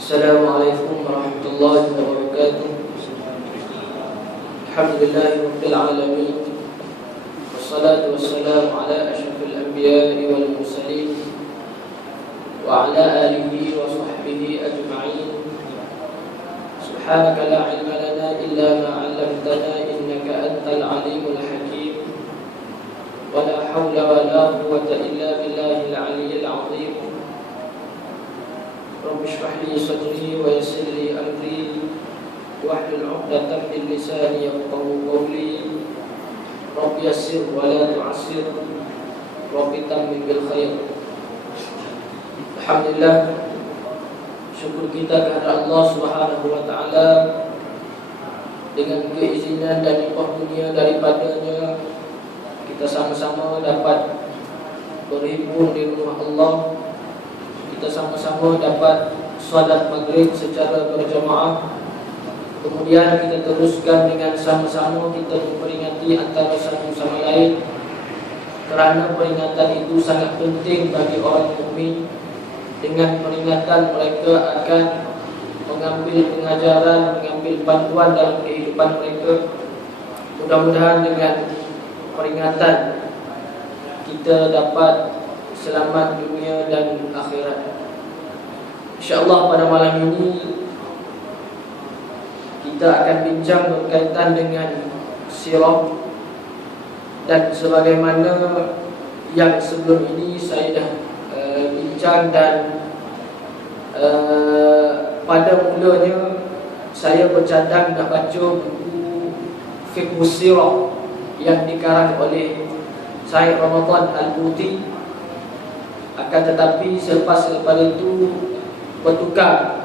Assalamualaikum warahmatullahi wabarakatuh. Alhamdulillahi rabbil alamin. Wassalatu wassalamu ala asyrafil anbiya'i wal mursalin wa ala alihi wa sahbihi ajma'in. Subhanaka la ilma lana illa ma 'allamtana innaka antal alimul hakim. Wa la hawla wa la quwwata illa billahil 'aliyyil 'azim. Rabbi shrah li sadri wa yassir li amri wahlul 'uqdatam min lisani yafqahu qawli. Rabbi yassir wa la tu'assir. Rabbi tammim bil khair. Alhamdulillah, syukur kita kepada Allah Subhanahu wa taala dengan keizinan dan nikmat dunia daripadanya kita sama-sama dapat berhimpun di rumah Allah. Kita sama-sama dapat salat maghrib secara berjamaah. Kemudian kita teruskan dengan sama-sama kita memperingati antara satu sama lain, kerana peringatan itu sangat penting bagi orang mukmin. Dengan peringatan mereka akan mengambil pengajaran, mengambil bantuan dalam kehidupan mereka. Mudah-mudahan dengan peringatan kita dapat selamat dunia dan akhirat. InsyaAllah pada malam ini kita akan bincang berkaitan dengan sirah. Dan sebagaimana yang sebelum ini saya dah bincang, dan pada mulanya saya bercadang nak baca buku Fiqh Sirah yang dikarang oleh Syekh Ramadan Al-Buti. Akan tetapi selepas itu bertukar,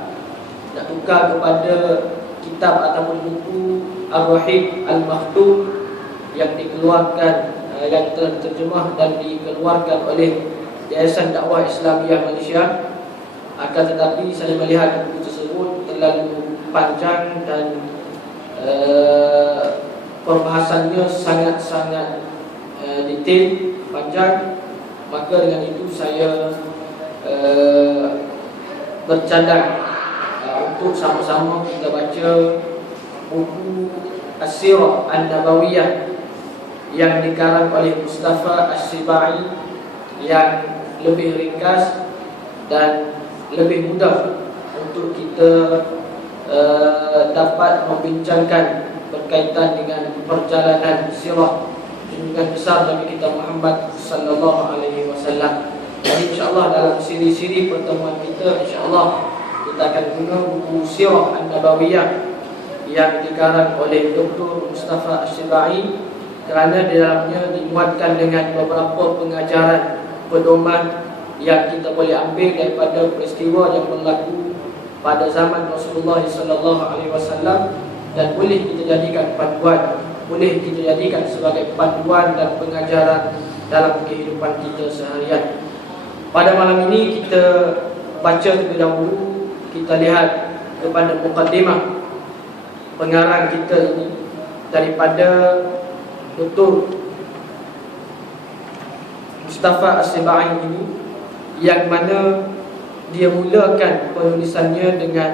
nak tukar kepada kitab ataupun buku Ar-Rahib Al-Maktum yang dikeluarkan, yang terjemah dan dikeluarkan oleh Yayasan Dakwah Islamiyah Malaysia. Akan tetapi saya melihat buku tersebut terlalu panjang dan perbahasannya sangat-sangat detail, panjang. Maka dengan itu saya bercadang untuk sama-sama kita baca buku As-Sirah An-Nabawiyah yang dikarang oleh Mustafa Asy-Syibai, yang lebih ringkas dan lebih mudah untuk kita dapat membincangkan berkaitan dengan perjalanan sirah junjungan besar Nabi kita Muhammad sallallahu alaihi wasallam. Jadi insya-Allah dalam siri-siri pertemuan kita, insya-Allah kita akan guna buku Sirah An-Nabawiyah yang dikarang oleh Dr. Mustafa Asy-Syibai, kerana di dalamnya dimuatkan dengan beberapa pengajaran pedoman yang kita boleh ambil daripada peristiwa yang berlaku pada zaman Rasulullah sallallahu alaihi wasallam, dan boleh kita jadikan panduan, boleh kita jadikan sebagai panduan dan pengajaran dalam kehidupan kita seharian. Pada malam ini kita baca terlebih dahulu, kita lihat kepada mukadimah pengarang kita ini daripada Dr. Mustafa Asy-Syibai ini, yang mana dia mulakan penulisannya dengan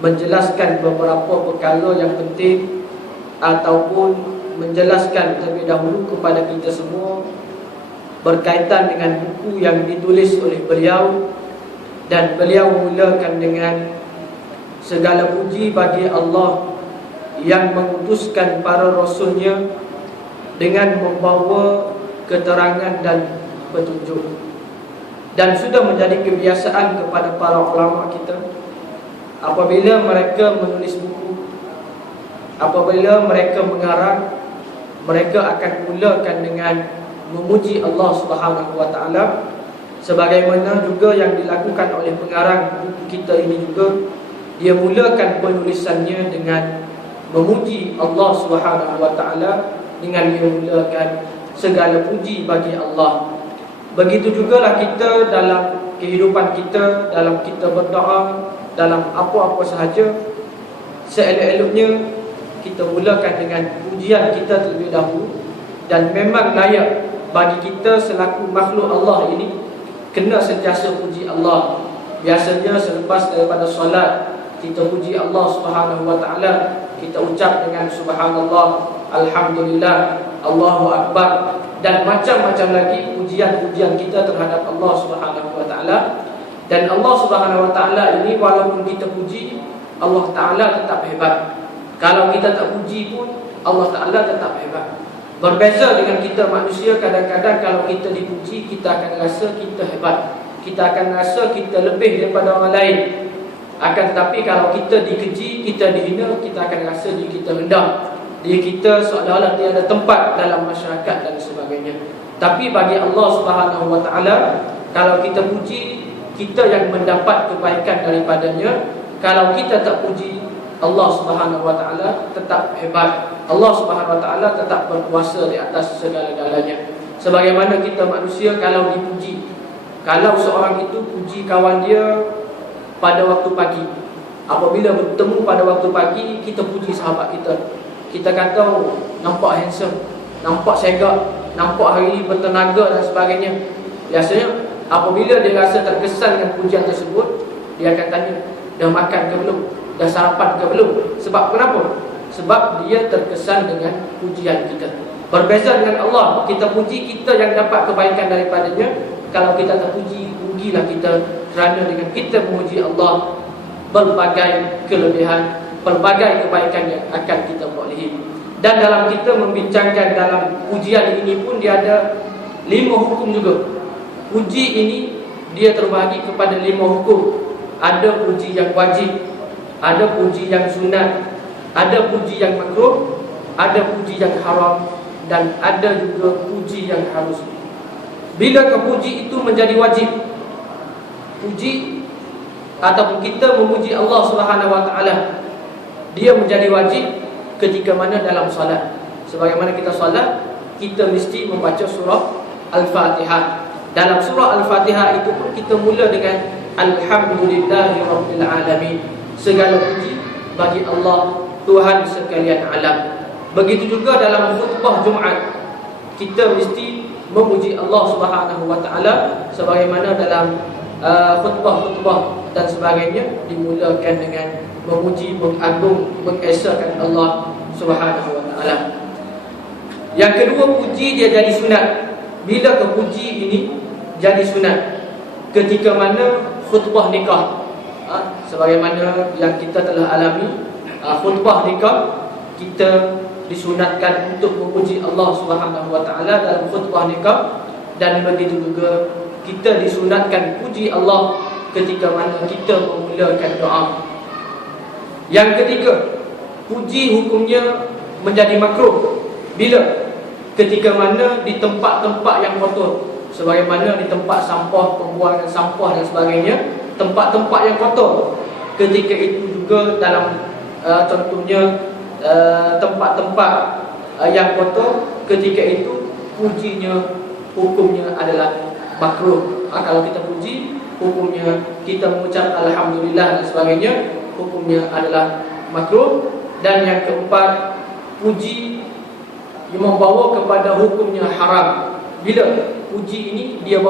menjelaskan beberapa perkara yang penting, ataupun menjelaskan terlebih dahulu kepada kita semua berkaitan dengan buku yang ditulis oleh beliau. Dan beliau mulakan dengan segala puji bagi Allah yang mengutuskan para rasulnya dengan membawa keterangan dan petunjuk. Dan sudah menjadi kebiasaan kepada para ulama kita, apabila mereka menulis buku, apabila mereka mengarang, mereka akan mulakan dengan memuji Allah Subhanahu wa taala, sebagaimana juga yang dilakukan oleh pengarang buku kita ini juga. Dia mulakan penulisannya dengan memuji Allah Subhanahu wa taala, dengan dia mulakan segala puji bagi Allah. Begitu jugalah kita dalam kehidupan kita, dalam kita berdoa, dalam apa-apa sahaja, seelok-eloknya kita mulakan dengan pujian kita terlebih dahulu. Dan memang layak bagi kita selaku makhluk Allah ini kena sentiasa puji Allah, biasanya selepas daripada solat kita puji Allah Subhanahu wa taala, kita ucap dengan subhanallah, alhamdulillah, Allahu akbar, dan macam-macam lagi pujian-pujian kita terhadap Allah Subhanahu wa taala. Dan Allah Subhanahu wa taala ini walaupun kita puji, Allah taala tetap hebat. Kalau kita tak puji pun Allah taala tetap hebat. Berbeza dengan kita manusia, kadang-kadang kalau kita dipuji kita akan rasa kita hebat, kita akan rasa kita lebih daripada orang lain. Akan tetapi kalau kita dikeji, kita dihina, kita akan rasa diri kita rendah, diri kita seolah-olah tiada tempat dalam masyarakat dan sebagainya. Tapi bagi Allah Subhanahu wa taala, kalau kita puji, kita yang mendapat kebaikan daripadanya. Kalau kita tak puji, Allah Subhanahu wa taala tetap hebat. Allah Subhanahu wa taala tetap berkuasa di atas segala-galanya. Sebagaimana kita manusia kalau dipuji, kalau seorang itu puji kawan dia pada waktu pagi, apabila bertemu pada waktu pagi, kita puji sahabat kita, kita kata, oh, nampak handsome, nampak segak, nampak hari ini bertenaga dan sebagainya. Biasanya apabila dia rasa terkesan dengan pujian tersebut, dia akan tanya, dah makan ke belum? Dah sarapan ke belum? Sebab kenapa? Sebab dia terkesan dengan pujian kita. Berbeza dengan Allah, kita puji, kita yang dapat kebaikan daripadanya. Kalau kita tak puji, rugilah kita, kerana dengan kita memuji Allah, berbagai kelebihan, pelbagai kebaikan yang akan kita perolehi. Dan dalam kita membincangkan dalam pujian ini pun dia ada 5 hukum juga. Puji ini dia terbahagi kepada 5 hukum. Ada puji yang wajib, ada puji yang sunat, ada puji yang makruh, ada puji yang haram, dan ada juga puji yang harus. Bila kepuji itu menjadi wajib, puji ataupun kita memuji Allah Subhanahu wa taala, dia menjadi wajib ketika mana dalam solat. Sebagaimana kita solat, kita mesti membaca surah Al-Fatihah. Dalam surah Al-Fatihah itu pun kita mula dengan Alhamdulillahirabbil alamin. Segala puji bagi Allah, Tuhan sekalian alam. Begitu juga dalam khutbah Jumaat, kita mesti memuji Allah Subhanahu wa taala, sebagaimana dalam khutbah-khutbah dan sebagainya dimulakan dengan memuji, mengagung, mengesahkan Allah Subhanahu wa taala. Yang kedua, puji dia jadi sunat. Bila kepuji ini jadi sunat? Ketika mana khutbah nikah, sebagaimana yang kita telah alami, khutbah nikah kita disunatkan untuk memuji Allah Subhanahu wa taala dalam khutbah nikah. Dan begitu juga kita disunatkan puji Allah ketika mana kita memulakan doa. Yang ketiga, puji hukumnya menjadi makruh bila ketika mana di tempat-tempat yang kotor, sebagaimana di tempat sampah, pembuangan sampah dan sebagainya, tempat-tempat yang kotor. Ketika itu juga dalam contohnya tempat-tempat yang kotor, ketika itu pujinya, hukumnya adalah makruh. Kalau kita puji, hukumnya kita mengucap alhamdulillah dan sebagainya, hukumnya adalah makruh. Dan yang keempat, puji yang membawa kepada hukumnya haram. Bila puji ini dia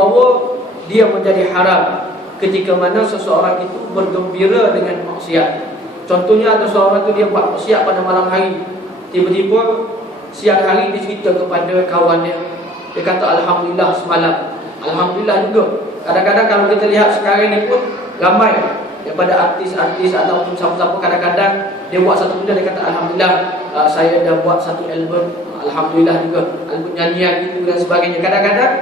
menjadi haram ketika mana seseorang itu bergembira dengan maksiat. Contohnya ada seorang itu dia buat maksiat pada malam hari, tiba-tiba siang hari dia cerita kepada kawan dia, dia kata alhamdulillah semalam. Alhamdulillah juga. Kadang-kadang kalau kita lihat sekarang ni pun ramai daripada artis-artis ataupun siapa-siapa, kadang-kadang dia buat satu benda, dia kata alhamdulillah, saya dah buat satu album, alhamdulillah juga, album nyanyian itu dan sebagainya. Kadang-kadang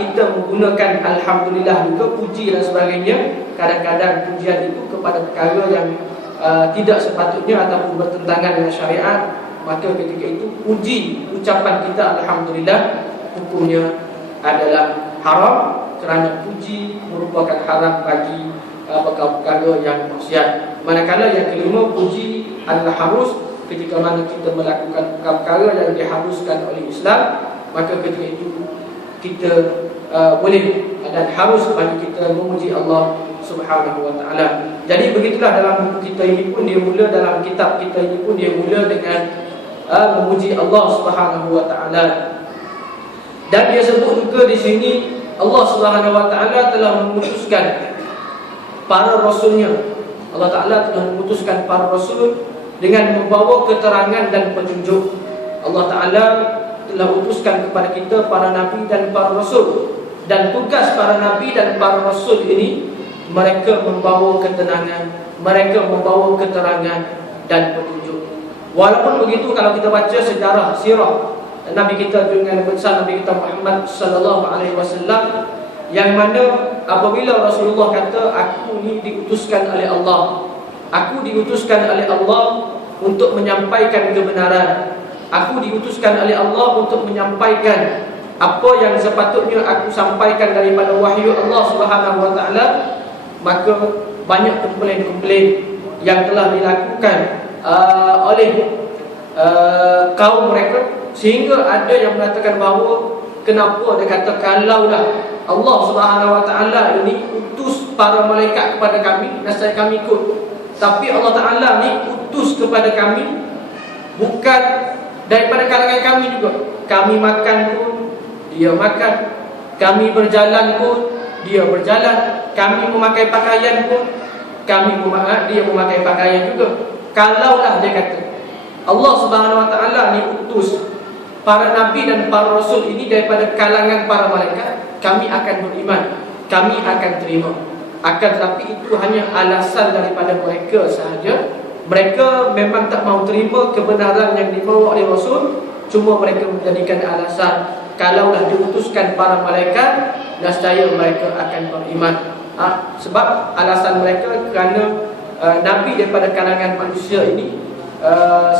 kita menggunakan alhamdulillah juga, puji dan sebagainya. Kadang-kadang pujian itu kepada perkara yang tidak sepatutnya ataupun bertentangan dengan syariat, maka ketika itu puji, ucapan kita alhamdulillah, hukumnya adalah haram, kerana puji merupakan haram bagi perkara yang maksiat. Manakala yang kelima, puji adalah harus ketika mana kita melakukan perkara yang diharuskan oleh Islam, maka ketika itu kita boleh dan harus bagi kita memuji Allah Subhanahu wa taala. Jadi begitulah dalam buku kita ini pun dia mula, dalam kitab kita ini pun dia mula dengan memuji Allah Subhanahu wa taala. Dan dia sebut juga di sini Allah Subhanahu wa taala telah memutuskan para rasulnya. Allah Ta'ala telah mengutuskan para rasul dengan membawa keterangan dan petunjuk. Allah Ta'ala telah utuskan kepada kita para nabi dan para rasul. Dan tugas para nabi dan para rasul ini, mereka membawa ketenangan, mereka membawa keterangan dan petunjuk. Walaupun begitu, kalau kita baca sejarah sirah Nabi kita dengan besar Nabi kita Muhammad sallallahu alaihi wasallam, yang mana apabila Rasulullah kata, aku ni diutuskan oleh Allah, aku diutuskan oleh Allah untuk menyampaikan kebenaran, aku diutuskan oleh Allah untuk menyampaikan apa yang sepatutnya aku sampaikan daripada wahyu Allah Subhanahu wa taala, maka banyak komplain-komplain yang telah dilakukan oleh kaum mereka, sehingga ada yang mengatakan bahawa kenapa dia kata kalaulah Allah Subhanahu wa taala ini utus para malaikat kepada kami, nescaya kami ikut. Tapi Allah Taala ni utus kepada kami bukan daripada kalangan kami juga. Kami makan pun dia makan, kami berjalan pun dia berjalan, kami memakai pakaian pun dia memakai pakaian juga. Kalaulah dia kata Allah Subhanahu wa taala ni utus para nabi dan para rasul ini daripada kalangan para malaikat, kami akan beriman, kami akan terima. Akan tetapi itu hanya alasan daripada mereka sahaja. Mereka memang tak mau terima kebenaran yang dibawa oleh Rasul, cuma mereka menjadikan alasan kalaulah diutuskan para malaikat, nescaya mereka akan beriman. Sebab alasan mereka kerana nabi daripada kalangan manusia ini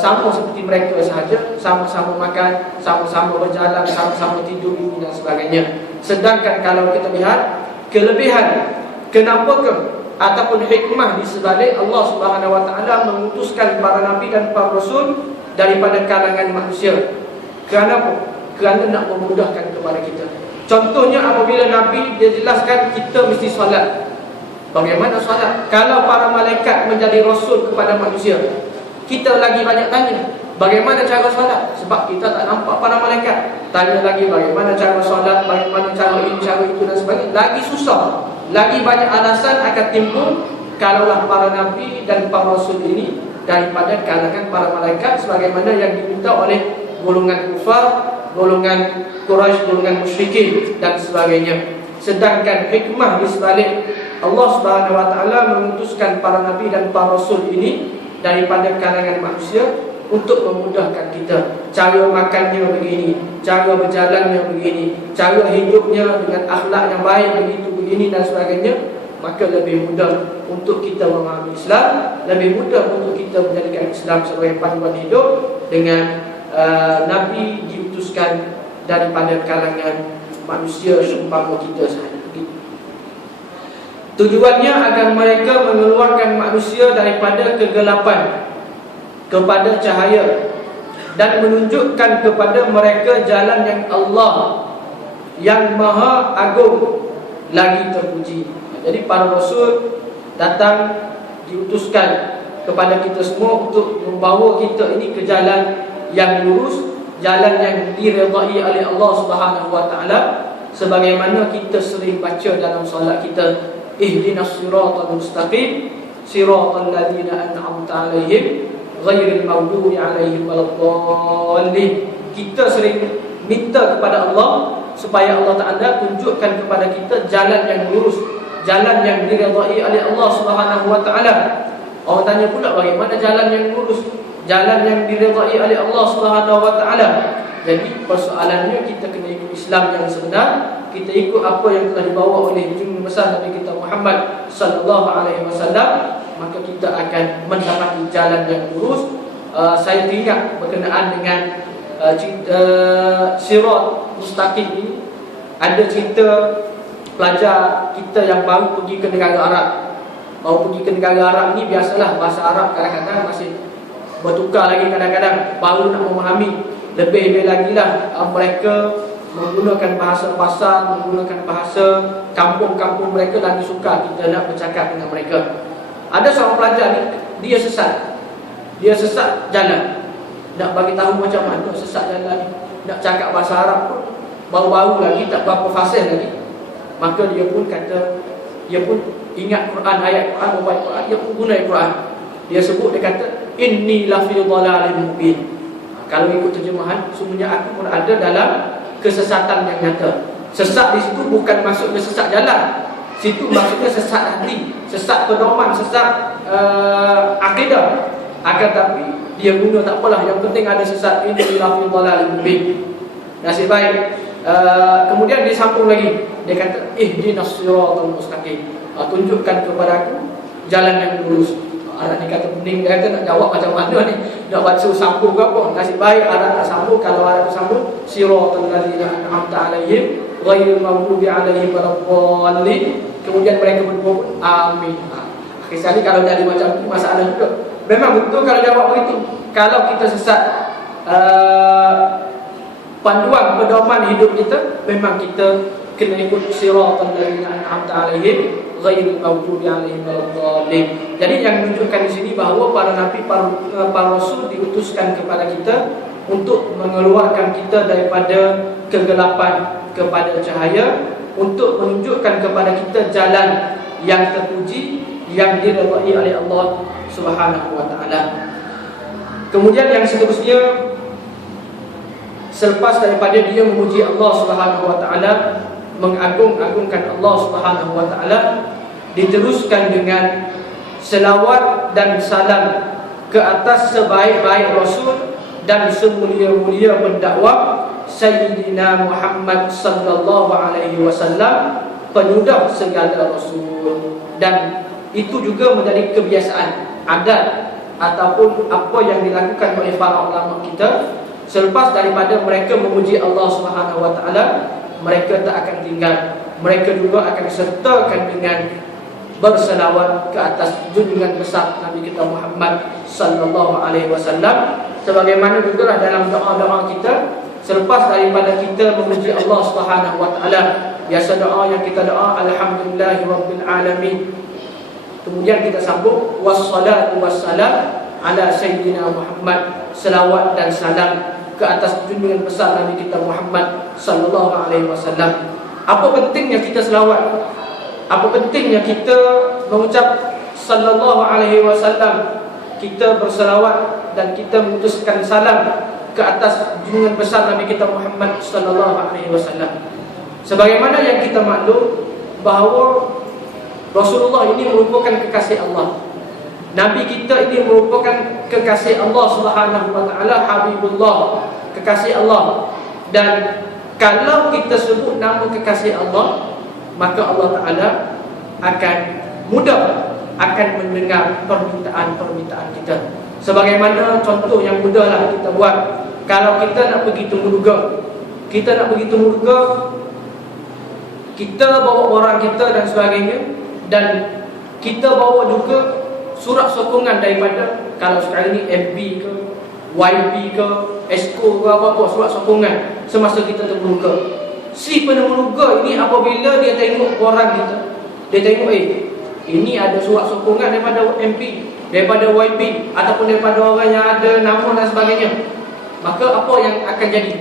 sama seperti mereka sahaja, sama-sama makan, sama-sama berjalan, sama-sama tidur ini dan sebagainya. Sedangkan kalau kita lihat kelebihan, kenapakah ataupun hikmah di sebalik Allah Subhanahu wa taala mengutuskan para nabi dan para rasul daripada kalangan manusia? Kenapa? Kerana nak memudahkan kepada kita. Contohnya apabila nabi dia jelaskan kita mesti solat. Bagaimana solat? Kalau para malaikat menjadi rasul kepada manusia, kita lagi banyak tanya bagaimana cara solat, sebab kita tak nampak para malaikat. Tanya lagi bagaimana cara solat, bagaimana cara ini, cara itu dan sebagainya. Lagi susah, lagi banyak alasan akan timbul kalaulah para nabi dan para rasul ini daripada kalangan para malaikat, sebagaimana yang diminta oleh golongan kufar, golongan Quraisy, golongan musyrikin dan sebagainya. Sedangkan hikmah di sebalik Allah Subhanahu wa taala mengutuskan para nabi dan para rasul ini daripada kalangan manusia untuk memudahkan kita. Cara makannya begini, cara berjalannya begini, cara hidupnya dengan akhlak yang baik begitu begini dan sebagainya. Maka lebih mudah untuk kita memahami Islam, lebih mudah untuk kita menjadikan Islam sebagai panduan hidup dengan nabi diutuskan daripada kalangan manusia seumpama kita sahaja. Tujuannya agar mereka mengeluarkan manusia daripada kegelapan kepada cahaya dan menunjukkan kepada mereka jalan yang Allah yang Maha Agung lagi terpuji. Jadi para rasul datang diutuskan kepada kita semua untuk membawa kita ini ke jalan yang lurus, jalan yang diredai oleh Allah Subhanahu wa taala, sebagaimana kita sering baca dalam solat kita, ihdinas siratal mustaqim siratal ladzina an'amta 'alaihim ghairil maghdubi 'alaihim waladdallin. Kita sering minta kepada Allah supaya Allah Taala tunjukkan kepada kita jalan yang lurus, jalan yang diredai oleh Allah Subhanahu wa taala. Orang tanya pula bagaimana jalan yang lurus, jalan yang diredai oleh Allah Subhanahu wa taala. Jadi persoalannya kita kena ikut Islam yang sebenar, kita ikut apa yang telah dibawa oleh junjungan besar Nabi kita Muhammad sallallahu alaihi wasallam, maka kita akan mendapati jalan yang lurus. Saya teringat berkenaan dengan cerita sirat mustaqim ini. Ada cerita pelajar kita yang baru pergi ke negara Arab. Baru pergi ke negara Arab ni, biasalah bahasa Arab kadang-kadang masih bertukar lagi, kadang-kadang baru nak memahami. Lebih lagi lah mereka menggunakan bahasa pasar, menggunakan bahasa kampung-kampung mereka, lagi suka kita nak bercakap dengan mereka. Ada seorang pelajar ni, dia sesat. Dia sesat jalan. Nak bagi tahu macam mana sesat jalan ni, nak cakap bahasa Arab pun baru-baru lagi, tak berapa fasih lagi. Maka dia pun kata, dia pun ingat Quran, ayat Quran, membaca Quran, dia pun guna Quran. Dia sebut, dia kata inni lafi dhalalin mubin. Kalau ikut terjemahan, sungguhnya aku pun ada dalam kesesatan yang nyata. Sesat di situ bukan maksudnya sesat jalan. Situ maksudnya sesat hati, sesat pedoman, sesat akidah. Akan tapi dia guna tak apalah, yang penting ada sesat. Inni lafi dhalalin mubin. Nasib baik. Kemudian dia sambung lagi. Dia kata ihdinas siratal mustaqim. Tunjukkan kepada aku jalan yang lurus. Arab ni kata pening, dia kata nak jawab macam mana ni, nak baca sambung ke apa. Nasib baik Arab tak sambung. Kalau Arab sambung, siratal ladzina an'amta alaihim ghairil maghdubi alaihim waladdallin. Kemudian mereka berdua pun amin. Akhir sekali kalau jadi macam tu masalah juga. Memang betul kalau jawab begitu. Kalau kita sesat panduan pedoman hidup kita, memang kita kena ikut siratal ladzina an'amta alaihim ghairil maghdubi alaihim waladdallin. Jadi yang menunjukkan di sini bahawa para nabi, para rasul diutuskan kepada kita untuk mengeluarkan kita daripada kegelapan kepada cahaya, untuk menunjukkan kepada kita jalan yang terpuji, yang diridai oleh Allah Subhanahu wa taala. Kemudian yang seterusnya, selepas daripada dia memuji Allah Subhanahu wa taala, mengagung-agungkan Allah Subhanahu wa taala, diteruskan dengan selawat dan salam ke atas sebaik-baik rasul dan semulia-mulia pendakwah Sayyidina Muhammad sallallahu alaihi wasallam, penyudah segala rasul. Dan itu juga menjadi kebiasaan, adat ataupun apa yang dilakukan oleh para ulama kita. Selepas daripada mereka memuji Allah Subhanahu wa taala, mereka tak akan tinggal. Mereka juga akan sertakan dengan berselawat ke atas junjungan besar Nabi kita Muhammad sallallahu alaihi wasallam. Sebagaimana juga dalam doa-doa kita selepas daripada kita memuji Allah Subhanahu wa taala, biasa doa yang kita doa alhamdulillahirabbil alamin. Kemudian kita sambung wassalatu wassalam ala sayyidina Muhammad, selawat dan salam ke atas junjungan besar Nabi kita Muhammad sallallahu alaihi wasallam. Apa pentingnya kita selawat? Apa pentingnya kita mengucap sallallahu alaihi wasallam? Kita berselawat dan kita mengutuskan salam ke atas junjungan besar Nabi kita Muhammad sallallahu alaihi wasallam. Sebagaimana yang kita maklum bahawa Rasulullah ini merupakan kekasih Allah. Nabi kita ini merupakan kekasih Allah Subhanahu wa taala, Habibullah, kekasih Allah. Dan kalau kita sebut nama kekasih Allah, maka Allah Taala akan mudah akan mendengar permintaan-permintaan kita. Sebagaimana contoh yang mudahlah kita buat, kalau kita nak pergi Temuruga, kita bawa orang kita dan sebagainya, dan kita bawa juga surat sokongan daripada, kalau sekarang ni MB ke, YB ke, ESCO ke, apa-apa, surat sokongan semasa kita Temuruga. Si penemuruga ini apabila dia tengok orang kita, dia tengok ini ada surat sokongan daripada MP, daripada YB, ataupun daripada orang yang ada nama dan sebagainya, maka apa yang akan jadi?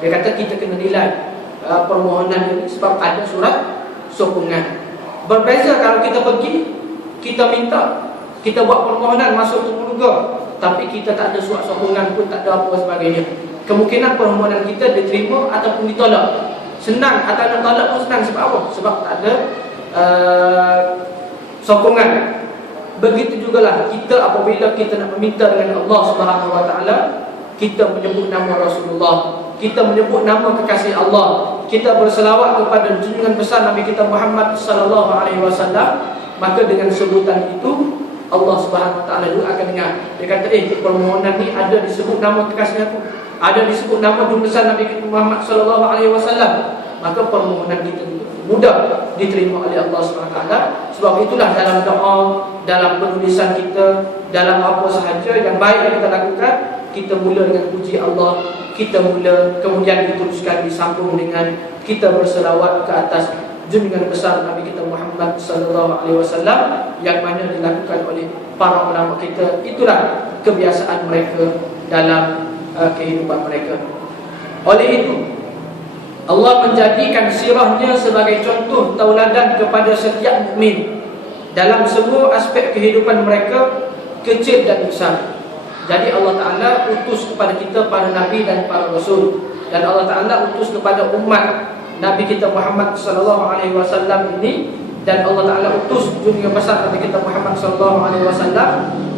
Dia kata kita kena nilai permohonan ini sebab ada surat sokongan. Berbeza kalau kita pergi, kita minta, kita buat permohonan masuk Temuruga, tapi kita tak ada surat sokongan pun, tak ada apa sebagainya, kemungkinan permohonan kita diterima ataupun ditolak. Senang atau nak tolak pun senang. Sebab apa? Sebab tak ada sokongan. Begitu jugalah kita apabila kita nak meminta dengan Allah Subhanahu wa taala, kita menyebut nama Rasulullah, kita menyebut nama kekasih Allah, kita berselawat kepada junjungan besar Nabi kita Muhammad sallallahu alaihi wasallam, maka dengan sebutan itu Allah Subhanahu wa taala juga akan dengar. Dia kata, permohonan ni ada disebut nama kekasih aku, ada disebut nama junjungan besar Nabi kita Muhammad sallallahu alaihi wasallam, maka permohonan kita mudah diterima oleh Allah Subhanahu wa taala. Sebab itulah dalam doa, dalam penulisan kita, dalam apa sahaja yang baik yang kita lakukan, kita mula dengan puji Allah, kita mula, kemudian diteruskan disambung dengan kita berselawat ke atas junjungan besar Nabi kita Muhammad sallallahu alaihi wasallam, yang mana dilakukan oleh para ulama kita. Itulah kebiasaan mereka dalam kehidupan mereka. Oleh itu, Allah menjadikan sirahnya sebagai contoh tauladan kepada setiap mukmin dalam semua aspek kehidupan mereka, kecil dan besar. Jadi Allah Ta'ala utus kepada kita para Nabi dan para Rasul, dan Allah Ta'ala utus kepada umat Nabi kita Muhammad SAW ini, dan Allah Ta'ala utus dunia besar Nabi kita Muhammad SAW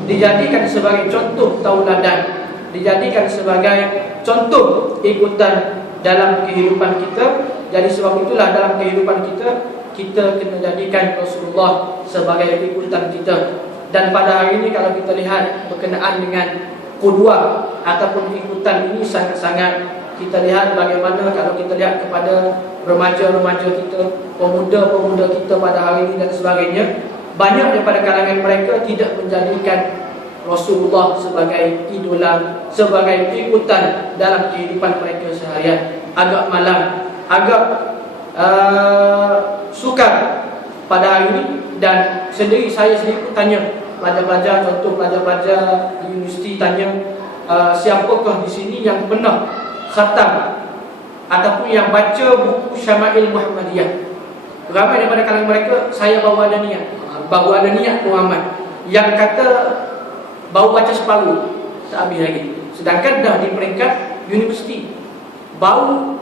dijadikan sebagai contoh tauladan, dijadikan sebagai contoh ikutan dalam kehidupan kita. Jadi sebab itulah dalam kehidupan kita, kita kena jadikan Rasulullah sebagai ikutan kita. Dan pada hari ini kalau kita lihat berkenaan dengan qudwah ataupun ikutan ini sangat-sangat, kita lihat bagaimana kalau kita lihat kepada remaja-remaja kita, pemuda-pemuda kita pada hari ini dan sebagainya, banyak daripada kalangan mereka tidak menjadikan Rasulullah sebagai idola, sebagai ikutan dalam kehidupan mereka seharian. Agak malam, agak sukar pada hari ini. Dan saya sendiri pun tanya pelajar-pelajar, contoh pelajar-pelajar di universiti, tanya siapakah di sini yang pernah khatam ataupun yang baca buku Syama'il Muhammadiyah. Ramai daripada kalangan mereka, saya baru ada niat pun ramai. Yang kata baru baca separuh, tak habis lagi. Sedangkan dah di peringkat universiti, baru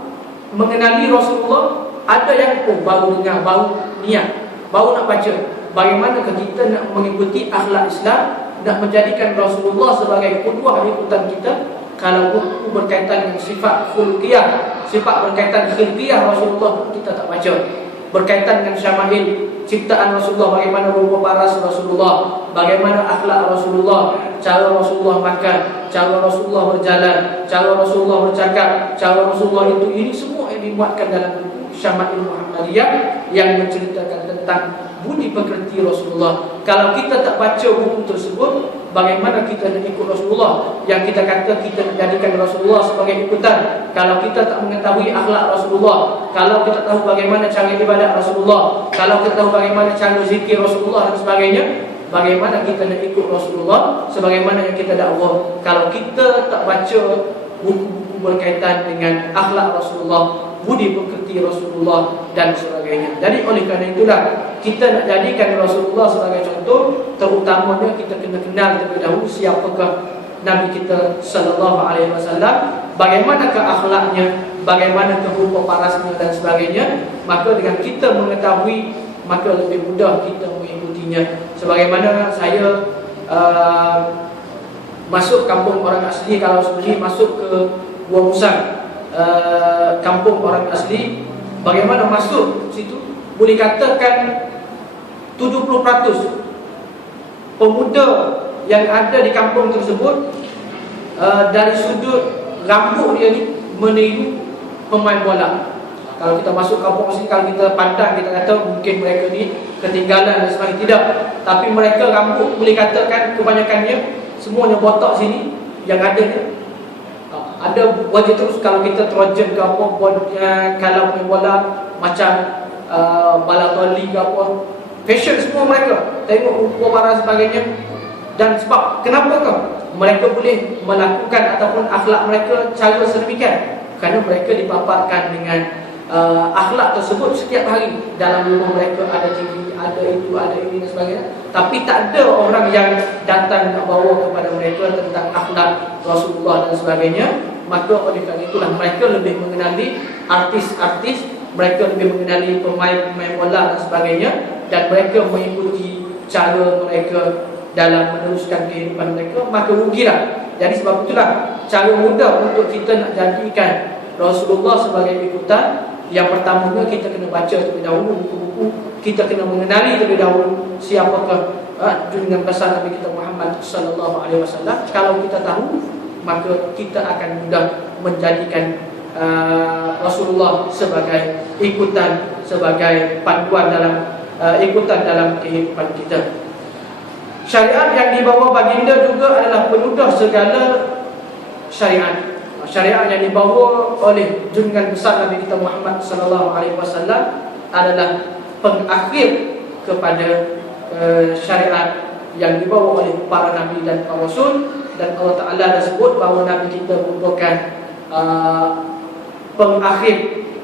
mengenali Rasulullah, ada yang baru dengar, baru niat, baru nak baca. Bagaimanakah kita nak mengikuti akhlak Islam, nak menjadikan Rasulullah sebagai qudwah ikutan kita, kalau buku berkaitan dengan sifat khulqiyah, sifat berkaitan khilqiyah Rasulullah kita tak baca. Berkaitan dengan syama'il ciptaan Rasulullah, bagaimana rupa paras Rasulullah, bagaimana akhlak Rasulullah, cara Rasulullah makan, cara Rasulullah berjalan, cara Rasulullah bercakap, cara Rasulullah ini semua yang dimuatkan dalam buku Syama'il Muhammadiyah yang menceritakan tentang budi pekerti Rasulullah. Kalau kita tak baca buku tersebut, bagaimana kita nak ikut Rasulullah? Yang kita kata kita nak jadikan Rasulullah sebagai ikutan, kalau kita tak mengetahui akhlak Rasulullah, kalau kita tahu bagaimana cara ibadat Rasulullah, kalau kita tahu bagaimana cara zikir Rasulullah dan sebagainya, bagaimana kita nak ikut Rasulullah sebagaimana yang kita dakwah kalau kita tak baca buku-buku berkaitan dengan akhlak Rasulullah, budi pekerti Rasulullah dan sebagainya. Jadi oleh kerana itulah kita nak jadikan Rasulullah sebagai contoh, terutamanya kita kena kenal terlebih dahulu siapakah Nabi kita sallallahu alaihi wasallam, bagaimanakah akhlaknya, bagaimanakah rupa parasnya dan sebagainya. Maka dengan kita mengetahui, maka lebih mudah kita mengikutinya. Sebagaimana saya masuk kampung orang asli, kalau sebenarnya masuk ke Gua Musang, kampung orang asli, bagaimana masuk situ, boleh katakan 70% pemuda yang ada di kampung tersebut dari sudut rambut dia ni meniru pemain bola. Kalau kita masuk kampung sini, kalau kita pandang, kita kata mungkin mereka ni ketinggalan dan sebagainya. Tidak, tapi mereka rambut boleh katakan kebanyakannya semuanya botak sini, yang ada ni ada wajah terus. Kalau kita terjun ke apa, kalau main bola macam Balotelli ke apa, fashion semua mereka, tengok rupa barang sebagainya. Dan sebab kenapakah mereka boleh melakukan ataupun akhlak mereka cara sedemikian? Kerana mereka dipaparkan dengan akhlak tersebut setiap hari. Dalam rumah mereka ada TV, ada itu, ada ini dan sebagainya. Tapi tak ada orang yang datang nak bawa kepada mereka tentang akhlak Rasulullah dan sebagainya. Maka oleh kerana itulah mereka lebih mengenali artis-artis, mereka lebih mengenali pemain-pemain bola dan sebagainya, dan mereka mengikuti cara mereka dalam meneruskan kehidupan mereka, maka rugilah. Jadi sebab itulah cara mudah untuk kita nak jadikan Rasulullah sebagai ikutan. Yang pertamanya kita kena baca terlebih dahulu buku-buku, kita kena mengenali terlebih dahulu siapakah junjungan besar Nabi kita Muhammad sallallahu alaihi wasallam. Kalau kita tahu, maka kita akan mudah menjadikan Rasulullah sebagai ikutan, sebagai panduan dalam ikutan dalam kehidupan kita. Syariat yang dibawa baginda juga adalah penudah segala syariat. Syariat yang dibawa oleh junjungan besar Nabi kita Muhammad sallallahu alaihi wasallam adalah pengakhir kepada syariat yang dibawa oleh para nabi dan para rasul. Dan Allah Ta'ala dah sebut bahawa Nabi kita merupakan pengakhir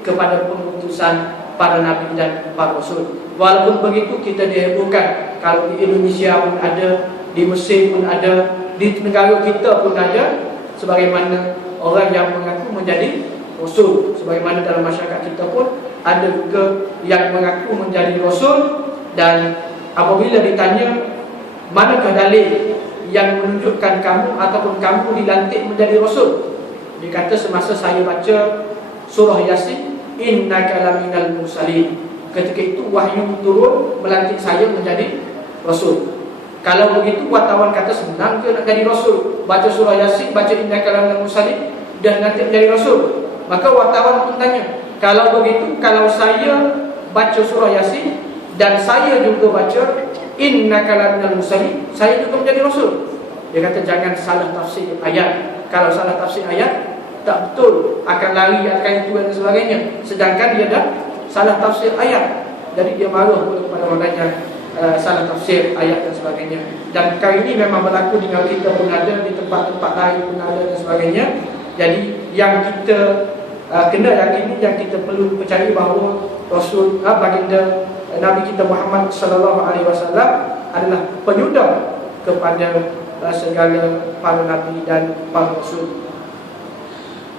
kepada pengutusan para nabi dan para rasul. Walaupun begitu, kita dihebohkan kalau di Indonesia pun ada, di Mesir pun ada, di negara kita pun ada, sebagaimana orang yang mengaku menjadi rasul. Sebagaimana dalam masyarakat kita pun ada juga yang mengaku menjadi rasul. Dan apabila ditanya, manakah dalil yang menunjukkan kamu ataupun kamu dilantik menjadi rasul, dia kata, semasa saya baca surah Yasin, innaka laminal mursalin, ketika itu wahyu turun melantik saya menjadi rasul. Kalau begitu, wartawan kata senang ke nak jadi rasul? Baca surah Yasin, baca innaka laminal mursalin, dah nanti menjadi rasul. Maka wartawan pun tanya, kalau begitu, kalau saya baca surah Yasin dan saya juga baca innaka laminal mursalin, saya juga menjadi rasul. Dia kata, jangan salah tafsir ayat. Kalau salah tafsir ayat, tak betul, akan lari, akan itu dan sebagainya. Sedangkan dia dah salah tafsir ayat, jadi dia marah kepada orang yang salah tafsir ayat dan sebagainya. Dan perkara ini memang berlaku di negara kita pun ada, di tempat-tempat lain pun ada dan sebagainya. Jadi yang kita kena yakini, yang kita perlu percaya bahawa Rasul baginda Nabi kita Muhammad sallallahu alaihi wasallam adalah penyudah kepada segala para nabi dan para rasul.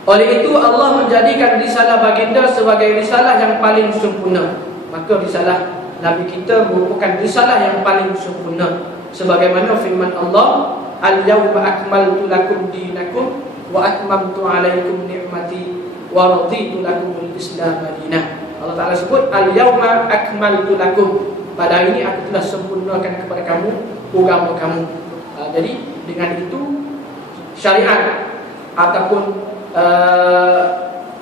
Oleh itu Allah menjadikan risalah baginda sebagai risalah yang paling sempurna. Maka risalah Nabi kita merupakan risalah yang paling sempurna. Sebagaimana firman Allah, al-yawma akmaltu lakum dinakum wa atmamtu alaikum ni'mati wa raditu lakumul Islam madinah. Allah Ta'ala sebut, al-yawma akmaltu lakum, pada hari ini aku telah sempurnakan kepada kamu agama kamu. Jadi dengan itu syariat ataupun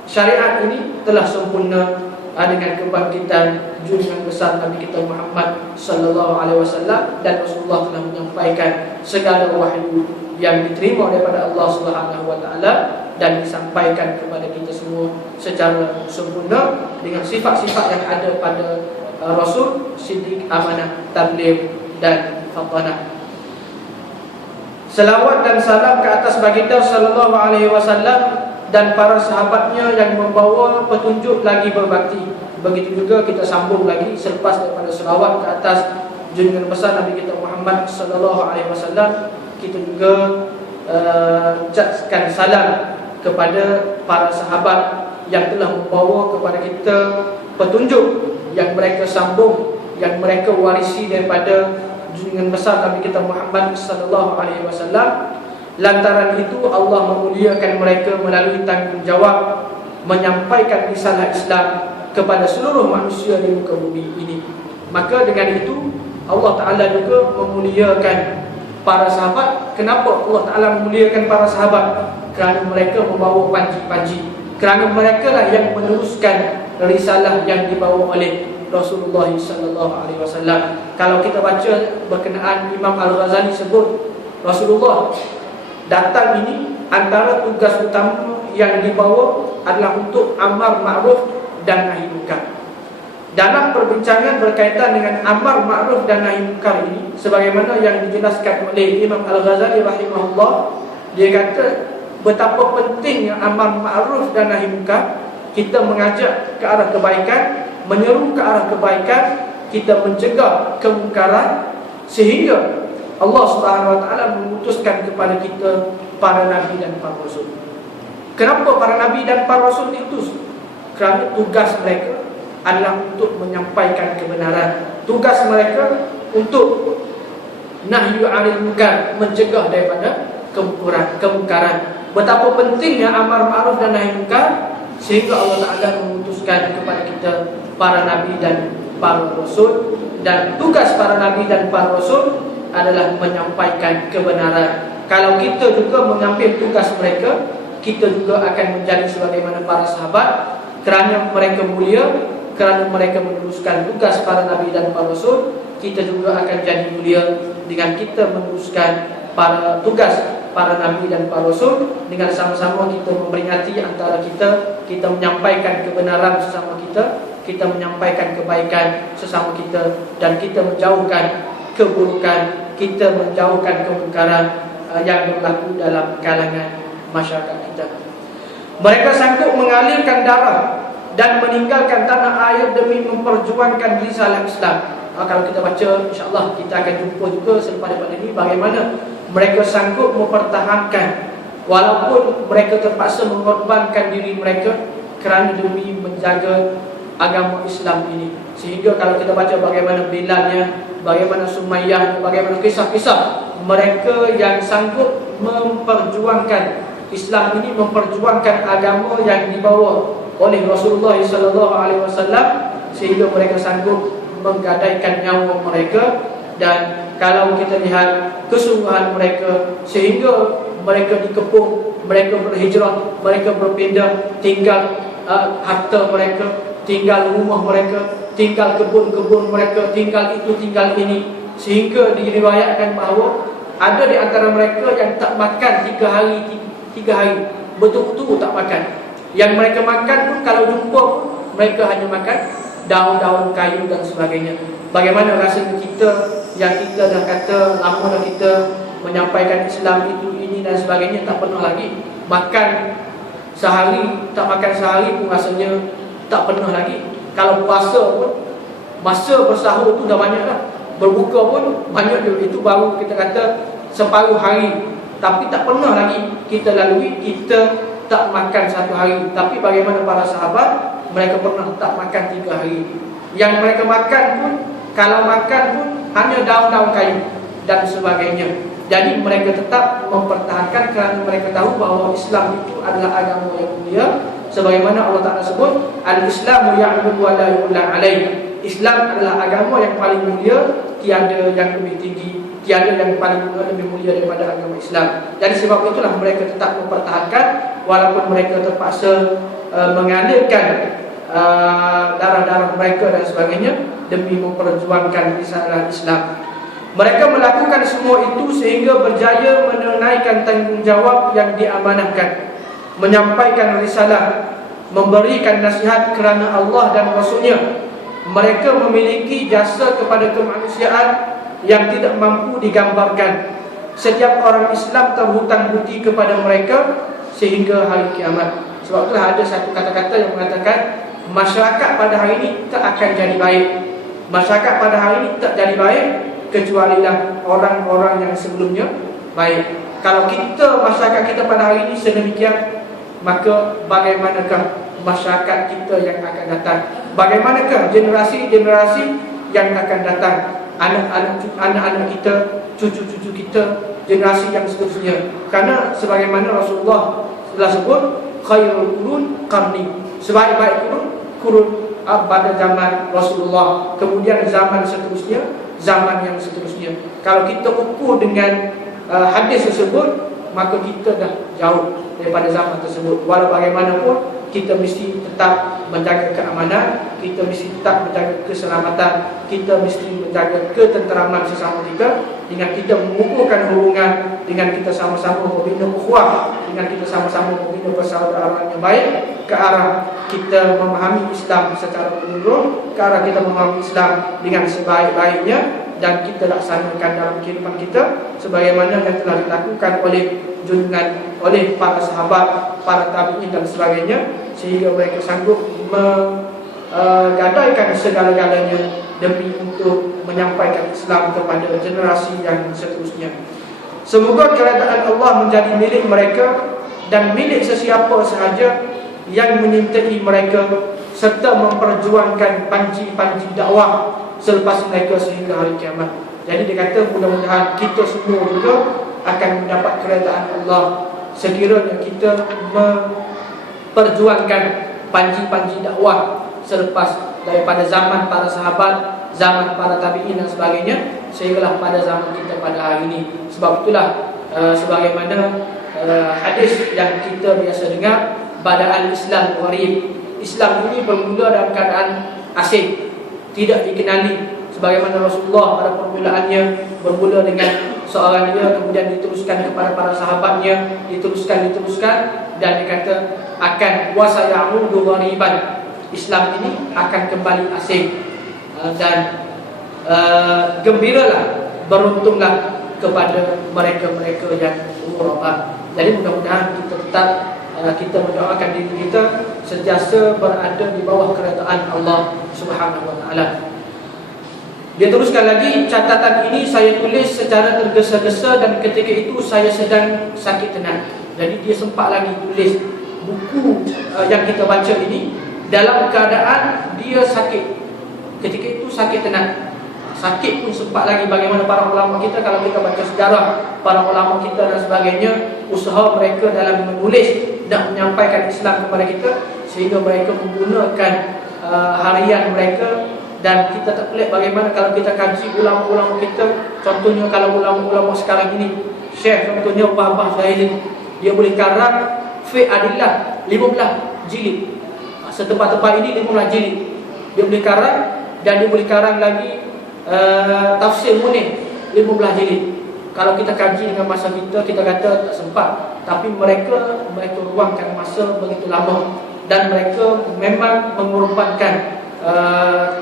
syariat ini telah sempurna dengan kebangkitan junjungan besar Nabi kita Muhammad sallallahu alaihi wasallam, dan Rasulullah telah menyampaikan segala wahyu yang diterima daripada Allah Subhanahu wa taala dan disampaikan kepada kita semua secara sempurna dengan sifat-sifat yang ada pada Rasul: siddiq, amanah, tabligh dan fatanah. Selawat dan salam ke atas baginda sallallahu alaihi wasallam dan para sahabatnya yang membawa petunjuk lagi berbakti. Begitu juga kita sambung lagi selepas daripada selawat ke atas junjungan besar Nabi kita Muhammad sallallahu alaihi wasallam, kita juga ucapkan salam kepada para sahabat yang telah membawa kepada kita petunjuk yang mereka sambung, yang mereka warisi daripada junjungan besar Nabi kita Muhammad sallallahu alaihi wasallam. Lantaran itu Allah memuliakan mereka melalui tanggungjawab menyampaikan risalah Islam kepada seluruh manusia di muka bumi ini. Maka dengan itu Allah Ta'ala juga memuliakan para sahabat. Kenapa Allah Ta'ala memuliakan para sahabat? Kerana mereka membawa panji-panji, kerana mereka lah yang meneruskan risalah yang dibawa oleh Rasulullah sallallahu alaihi wasallam. Kalau kita baca berkenaan, Imam Al-Ghazali sebut Rasulullah datang ini antara tugas utama yang dibawa adalah untuk amar ma'ruf dan nahi munkar. Dalam perbincangan berkaitan dengan amar ma'ruf dan nahi munkar ini, sebagaimana yang dijelaskan oleh Imam Al-Ghazali rahimahullah, dia kata betapa pentingnya amar ma'ruf dan nahi munkar. Kita mengajak ke arah kebaikan, menyeru ke arah kebaikan, kita mencegah kemungkaran, sehingga Allah Subhanahu wa taala mengutuskan kepada kita para nabi dan para rasul. Kenapa para nabi dan para rasul diutus? Kerana tugas mereka adalah untuk menyampaikan kebenaran. Tugas mereka untuk nahyu 'anil munkar, mencegah daripada kemungkaran. Betapa pentingnya amar ma'ruf dan nahi munkar, sehingga Allah Ta'ala mengutuskan kepada kita para nabi dan para rasul. Dan tugas para nabi dan para rasul adalah menyampaikan kebenaran. Kalau kita juga mengambil tugas mereka, kita juga akan menjadi sebagaimana para sahabat. Kerana mereka mulia, kerana mereka meneruskan tugas para nabi dan para rasul, kita juga akan jadi mulia dengan kita meneruskan para tugas para nabi dan para rasul. Dengan sama-sama kita memperingati antara kita menyampaikan kebenaran sesama kita menyampaikan kebaikan sesama kita, dan kita menjauhkan keburukan, kita menjauhkan kemungkaran yang berlaku dalam kalangan masyarakat kita. Mereka sanggup mengalirkan darah dan meninggalkan tanah air demi memperjuangkan risalah Islam. Kalau kita baca, insyaAllah kita akan jumpa juga selepas daripada ini bagaimana mereka sanggup mempertahankan walaupun mereka terpaksa mengorbankan diri mereka kerana demi menjaga agama Islam ini. Sehingga kalau kita baca bagaimana Bilalnya, bagaimana Sumayyah, bagaimana kisah-kisah mereka yang sanggup memperjuangkan Islam ini, memperjuangkan agama yang dibawa oleh Rasulullah SAW, sehingga mereka sanggup menggadaikan nyawa mereka. Dan kalau kita lihat kesungguhan mereka sehingga mereka dikepung, mereka berhijrah, mereka berpindah, tinggal harta mereka, tinggal rumah mereka, tinggal kebun-kebun mereka, tinggal itu, tinggal ini. Sehingga diriwayatkan bahawa ada di antara mereka yang tak makan 3 hari, betul-betul tak makan. Yang mereka makan pun kalau jumpa pun mereka hanya makan daun-daun kayu dan sebagainya. Bagaimana rasa kita yang kita dah kata lama dah kita menyampaikan Islam itu, ini dan sebagainya, tak pernah lagi makan sehari, tak makan sehari pun rasanya tak pernah lagi. Kalau puasa pun masa bersahur tu dah banyak dah, berbuka pun banyak juga. Itu baru kita kata separuh hari, tapi tak pernah lagi kita lalui kita tak makan 1 hari. Tapi bagaimana para sahabat, mereka pernah tak makan 3 hari. Yang mereka makan pun, kalau makan pun hanya daun-daun kayu dan sebagainya. Jadi mereka tetap mempertahankan kerana mereka tahu bahawa Islam itu adalah agama yang mulia. Sebagaimana Allah Ta'ala sebut, Al-Islamu ya'budu wa la yu'la alaih. Islam adalah agama yang paling mulia, tiada yang lebih tinggi, tiada yang paling lebih mulia daripada agama Islam. Jadi sebab itulah mereka tetap mempertahankan walaupun mereka terpaksa mengalirkan darah-darah mereka dan sebagainya demi memperjuangkan risalah Islam. Mereka melakukan semua itu sehingga berjaya menunaikan tanggungjawab yang diamanahkan, menyampaikan risalah, memberikan nasihat kerana Allah dan Rasulnya. Mereka memiliki jasa kepada kemanusiaan yang tidak mampu digambarkan. Setiap orang Islam terhutang budi kepada mereka sehingga hari kiamat. Sebab itulah ada satu kata-kata yang mengatakan masyarakat pada hari ini tak akan jadi baik. Masyarakat pada hari ini tak jadi baik kecualilah orang-orang yang sebelumnya baik. Kalau kita, masyarakat kita pada hari ini sedemikian, maka bagaimanakah masyarakat kita yang akan datang? Bagaimanakah generasi-generasi yang akan datang? Anak-anak kita, cucu-cucu kita, generasi yang seterusnya. Karena sebagaimana Rasulullah telah sebut, khairul qurun qarni, sebaik-baik kurun pada zaman Rasulullah. Kemudian zaman seterusnya, zaman yang seterusnya. Kalau kita ukur dengan hadis tersebut, maka kita dah jauh daripada zaman tersebut. Walau bagaimanapun, kita mesti tetap menjaga keamanan, kita mesti tetap menjaga keselamatan, kita mesti menjaga ketenteraman sesama kita dengan kita mengukuhkan hubungan, dengan kita sama-sama membina ukhuwah, dengan kita sama-sama membina persaudaraan yang baik ke arah kita memahami Islam secara menyeluruh, ke arah kita memahami Islam dengan sebaik-baiknya, dan kita laksanakan dalam kehidupan kita sebagaimana yang telah dilakukan oleh junjungan, oleh para sahabat, para tabi'in dan sebagainya, sehingga mereka sanggup menggadaikan segala-galanya demi untuk menyampaikan Islam kepada generasi yang seterusnya. Semoga keredaan Allah menjadi milik mereka dan milik sesiapa sahaja yang menyertai mereka serta memperjuangkan panji-panji dakwah selepas mereka sehingga hari kiamat. Jadi dia kata mudah-mudahan kita semua juga akan mendapat keredaan Allah sekiranya kita memperjuangkan panji-panji dakwah selepas daripada zaman para sahabat, zaman para tabi'in dan sebagainya, sehinggalah pada zaman kita pada hari ini. Sebab itulah sebagaimana hadis yang kita biasa dengar, bada'al Islam gharib. Islam ini bermula dalam keadaan asing, tidak dikenali. Sebagaimana Rasulullah pada permulaannya bermula dengan seorang dia, kemudian diteruskan kepada para sahabatnya, diteruskan dan dikata akan wasayaudu ghariban. Islam ini akan kembali asing, dan gembiralah, beruntunglah kepada mereka-mereka yang umur wafat. Jadi mudah-mudahan kita tetap kita mendoakan diri kita sentiasa berada di bawah kerajaan Allah Subhanahu wa taala. Dia teruskan lagi, catatan ini saya tulis secara tergesa-gesa dan ketika itu saya sedang sakit tenat. Jadi dia sempat lagi tulis buku yang kita baca ini dalam keadaan dia sakit. Ketika itu sakit tenat. Sakit pun sempat lagi. Bagaimana para ulama kita, kalau kita baca sejarah para ulama kita dan sebagainya, usaha mereka dalam menulis dan menyampaikan Islam kepada kita, sehingga mereka menggunakan harian mereka. Dan kita tak pelik bagaimana kalau kita kaji ulama-ulama kita. Contohnya kalau ulama-ulama sekarang ini, Syekh contohnya Abah Zahiri, dia boleh karang Fiqh Adillah 15 jilid. Setempat-tempat ini 15 jilid dia boleh karang. Dan dia boleh karang lagi Tafsir Munir 15 jilid. Kalau kita kaji dengan masa kita kata tak sempat. Tapi mereka ruangkan masa begitu lama. Dan mereka memang mengorbankan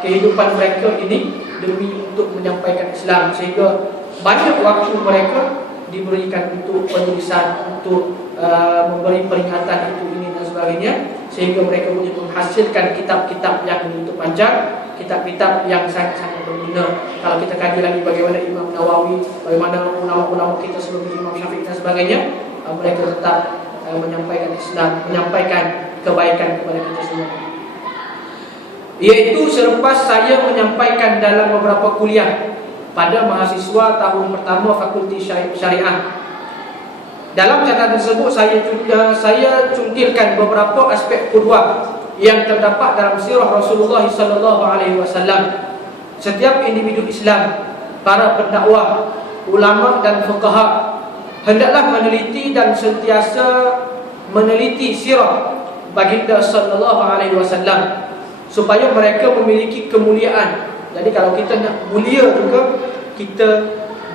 kehidupan mereka ini demi untuk menyampaikan Islam, sehingga banyak waktu mereka diberikan untuk penulisan, untuk memberi peringatan itu ini dan sebagainya, sehingga mereka boleh menghasilkan kitab-kitab yang begitu panjang, kitab-kitab yang sangat-sangat berguna. Kalau kita kaji lagi bagaimana Imam Nawawi, bagaimana ulama-ulama kita sebelum Imam Syafi'i dan sebagainya, mereka tetap menyampaikan Islam, menyampaikan kebaikan kepada kita semua. Iaitu selepas saya menyampaikan dalam beberapa kuliah pada mahasiswa tahun pertama Fakulti Syariah. Dalam catatan tersebut saya cungkilkan beberapa aspek qudwah yang terdapat dalam sirah Rasulullah sallallahu alaihi wasallam. Setiap individu Islam, para pendakwah, ulama dan fuqaha hendaklah meneliti dan sentiasa meneliti sirah baginda sallallahu alaihi wasallam supaya mereka memiliki kemuliaan. Jadi kalau kita nak mulia juga, kita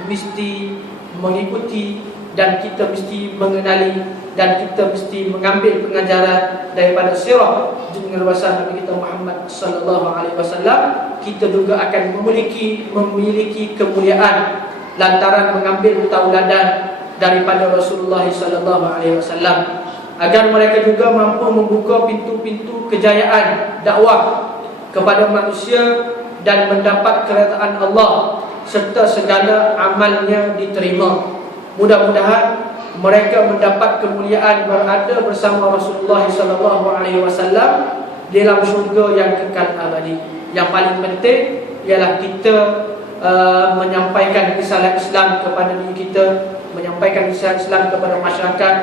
mesti mengikuti dan kita mesti mengenali dan kita mesti mengambil pengajaran daripada sirah junjungan besar Nabi kita Muhammad sallallahu alaihi wasallam. Kita juga akan memiliki kemuliaan lantaran mengambil tauladan daripada Rasulullah sallallahu alaihi wasallam, agar mereka juga mampu membuka pintu-pintu kejayaan dakwah kepada manusia dan mendapat kerajaan Allah serta segala amalnya diterima. Mudah-mudahan mereka mendapat kemuliaan berada bersama Rasulullah sallallahu alaihi wasallam dalam syurga yang kekal abadi. Yang paling penting ialah kita menyampaikan risalah Islam kepada diri kita, menyampaikan risalah Islam kepada masyarakat.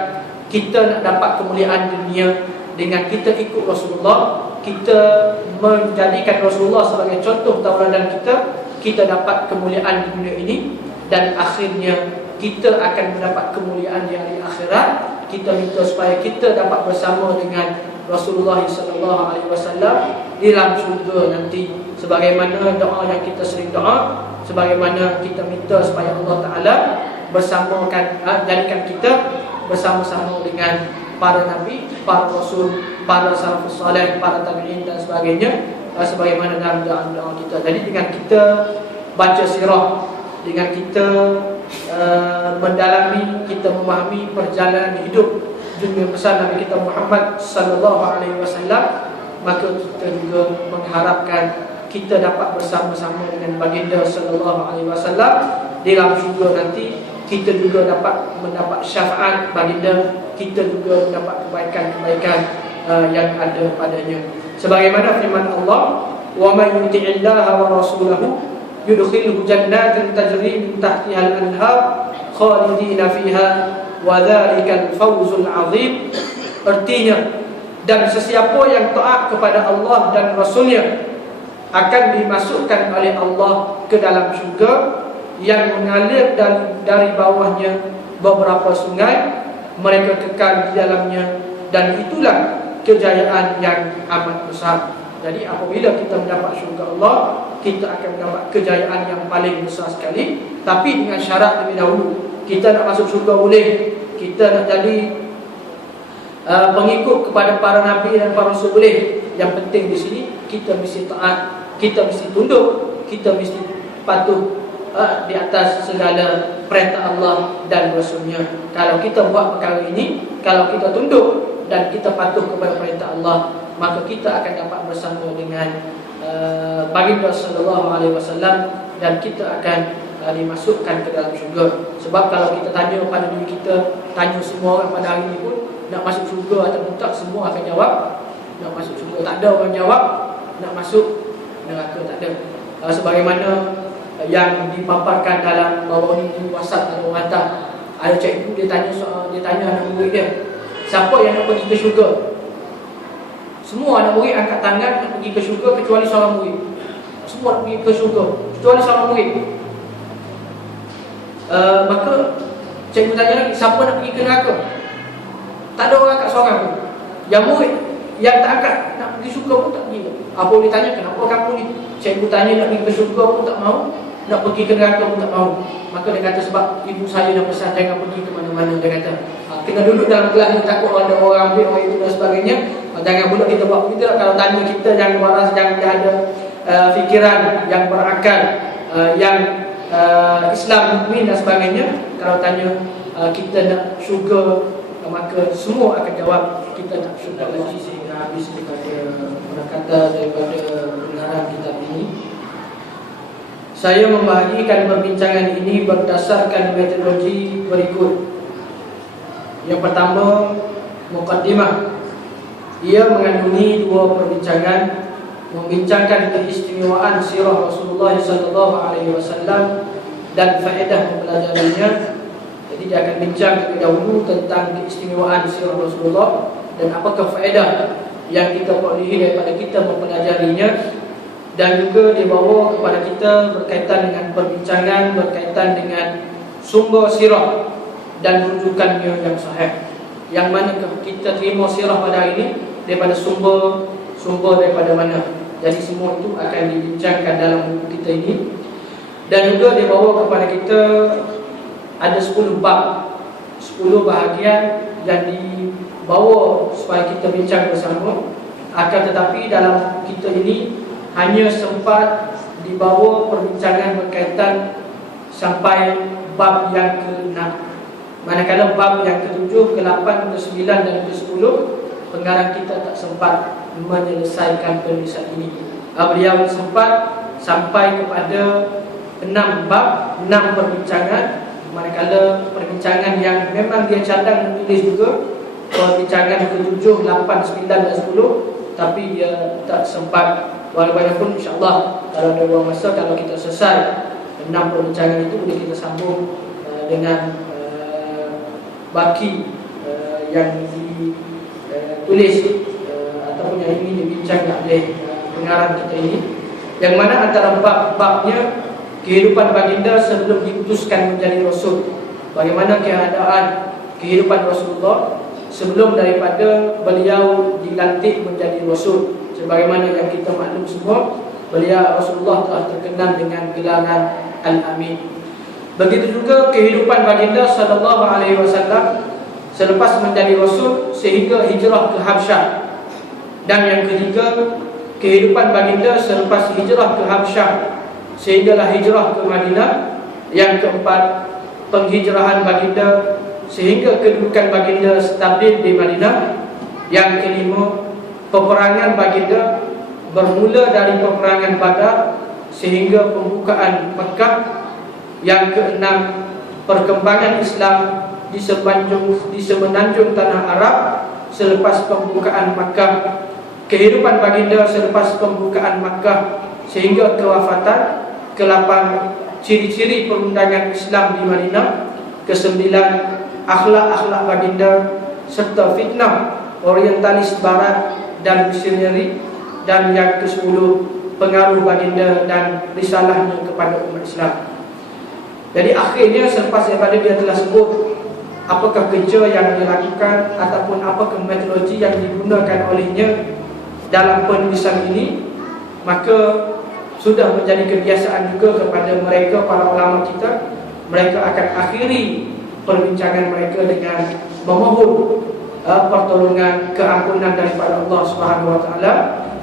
Kita nak dapat kemuliaan dunia dengan kita ikut Rasulullah, kita menjadikan Rasulullah sebagai contoh tauladan kita, kita dapat kemuliaan di dunia ini dan akhirnya kita akan mendapat kemuliaan di hari akhirat. Kita minta supaya kita dapat bersama dengan Rasulullah sallallahu alaihi wasallam di dalam syurga nanti, sebagaimana doa yang kita sering doa, sebagaimana kita minta supaya Allah Taala bersamakan, jadikan kita bersama-sama dengan para nabi, para rasul, para salafus saleh, para tabi'in dan sebagainya, sebagaimana dalam doa kita. Jadi dengan kita baca sirah, dengan kita mendalami, kita memahami perjalanan hidup junjungan besar Nabi kita Muhammad sallallahu alaihi wasallam, maka kita juga mengharapkan kita dapat bersama-sama dengan baginda sallallahu alaihi wasallam di dalam syurga nanti. Kita juga dapat mendapat syafaat baginda, kita juga mendapat kebaikan-kebaikan yang ada padanya. Sebagaimana firman Allah, "Wa may yuti'illaha wa rasulahu yudkhilhu jannatin tajri min tahtiha al-anhar khalidina fiha wa dzalikal fawzul 'adzim." Artinya, dan sesiapa yang taat kepada Allah dan Rasulnya akan dimasukkan oleh Allah ke dalam syurga yang mengalir dari bawahnya beberapa sungai, mereka kekal di dalamnya, dan itulah kejayaan yang amat besar. Jadi apabila kita mendapat syurga Allah, kita akan mendapat kejayaan yang paling besar sekali. Tapi dengan syarat lebih dahulu. Kita nak masuk syurga boleh, kita nak jadi pengikut kepada para nabi dan para rasul boleh. Yang penting di sini kita mesti taat, kita mesti tunduk, kita mesti patuh di atas segala perintah Allah dan Rasulnya. Kalau kita buat perkara ini, kalau kita tunduk dan kita patuh kepada perintah Allah, maka kita akan dapat bersama dengan baginda sallallahu alaihi wasallam, dan kita akan dimasukkan ke dalam syurga. Sebab kalau kita tanya pada diri kita, tanya semua orang pada hari ini pun nak masuk syurga atau tak, semua akan jawab nak masuk syurga. Tak ada orang jawab nak masuk neraka, tak ada. Sebagaimana yang dipaparkan dalam bawah ini WhatsApp atau orang hantar, ada cikgu dia tanya anak murid dia, siapa yang nak pergi ke syurga? Semua anak murid angkat tangan nak pergi ke syurga kecuali seorang murid. Semua nak pergi ke syurga kecuali seorang murid. Maka cikgu tanya lagi, siapa nak pergi ke neraka? Tak ada orang angkat seorang pun. Yang murid yang tak angkat nak pergi syurga pun tak pergi. Apa boleh tanya, kenapa kamu ni? Cikgu tanya nak pergi ke syurga pun tak mau, nak pergi ke neraka pun tak mau. Maka dia kata, sebab ibu saya dah pesan jangan pergi ke mana-mana. Dia kata kena duduk dalam kelas ni, takut ada orang ambil orang itu dan sebagainya. Jangan pula kita buat begitu. Kalau tanya kita, jangan waras, jangan ada fikiran yang berakal, yang Islam, mukmin dan sebagainya. Kalau tanya kita nak syurga, maka semua akan jawab kita nak syurga. Sehingga habis daripada kata daripada pendengaran kitab ini. Saya membahagikan perbincangan ini berdasarkan metodologi berikut. Yang pertama, muqaddimah. Ia mengandungi dua perbincangan, membincangkan keistimewaan sirah Rasulullah SAW dan faedah mempelajarinya. Jadi dia akan bincang terlebih dahulu tentang keistimewaan sirah Rasulullah dan apakah faedah yang kita perolehi daripada kita mempelajarinya, dan juga dibawa kepada kita berkaitan dengan perbincangan berkaitan dengan sumber sirah dan rujukannya yang sahih. Yang mana kita terima sirah pada hari ini daripada sumber daripada mana. Jadi semua itu akan dibincangkan dalam buku kita ini. Dan juga dibawa kepada kita ada 10 bab, 10 bahagian yang dibawa supaya kita bincang bersama. Akan tetapi dalam kita ini hanya sempat dibawa perbincangan berkaitan sampai bab yang ke-6. Manakala bab yang ke-7, ke-8, ke-9 dan ke-10 pengarang kita tak sempat menyelesaikan penulisan ini. Beliau sempat sampai kepada 6 bab, 6 perbincangan. Manakala perbincangan yang memang dia cadang menulis juga, perbincangan ke-7, 8, 9 dan 10, tapi dia tak sempat. Walaupun insyaAllah kalau ada ruang masa, kalau kita selesai 6 perbincangan itu, boleh kita sambung dengan baki yang ditulis ataupun yang ini dibincangkan oleh pengarang kita ini, yang mana antara bab-babnya kehidupan baginda sebelum diutuskan menjadi Rasul. Bagaimana keadaan kehidupan Rasulullah sebelum daripada beliau dilantik menjadi Rasul. Sebagaimana yang kita maklum semua, beliau Rasulullah telah terkenal dengan gelaran Al-Amin. Begitu juga kehidupan baginda sallallahu alaihi wasallam selepas menjadi Rasul sehingga hijrah ke Habsyah. Dan yang ketiga, kehidupan baginda selepas hijrah ke Habsyah sehinggalah hijrah ke Madinah. Yang keempat, penghijrahan baginda sehingga kedudukan baginda stabil di Madinah. Yang kelima, peperangan baginda bermula dari peperangan Badar sehingga pembukaan Mekah. Yang keenam, perkembangan Islam di semenanjung tanah Arab selepas pembukaan Makkah. Kehidupan baginda selepas pembukaan Makkah sehingga kewafatan. Ke-8, ciri-ciri perundangan Islam di Madinah. Ke-9, akhlak-akhlak baginda serta fitnah orientalis barat dan misioneri. Dan yang ke-10, pengaruh baginda dan risalahnya kepada umat Islam. Jadi akhirnya selepas daripada dia telah sebut apakah kerja yang dilakukan ataupun apakah metodologi yang digunakan olehnya dalam penulisan ini, maka sudah menjadi kebiasaan juga kepada mereka, para ulama kita. Mereka akan akhiri perbincangan mereka dengan memohon pertolongan, keampunan daripada Allah Subhanahu Wa Taala.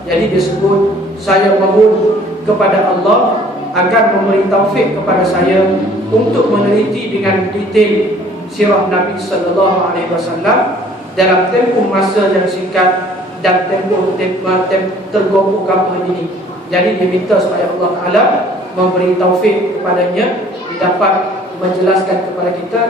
Jadi disebut, saya mohon kepada Allah agar memberi taufik kepada saya untuk meneliti dengan detail sirah Nabi sallallahu alaihi wasallam dalam tempoh masa yang singkat dan tempoh tergopoh kapal ini. Jadi diminta supaya Allah Ta'ala memberi taufik kepadanya, dapat menjelaskan kepada kita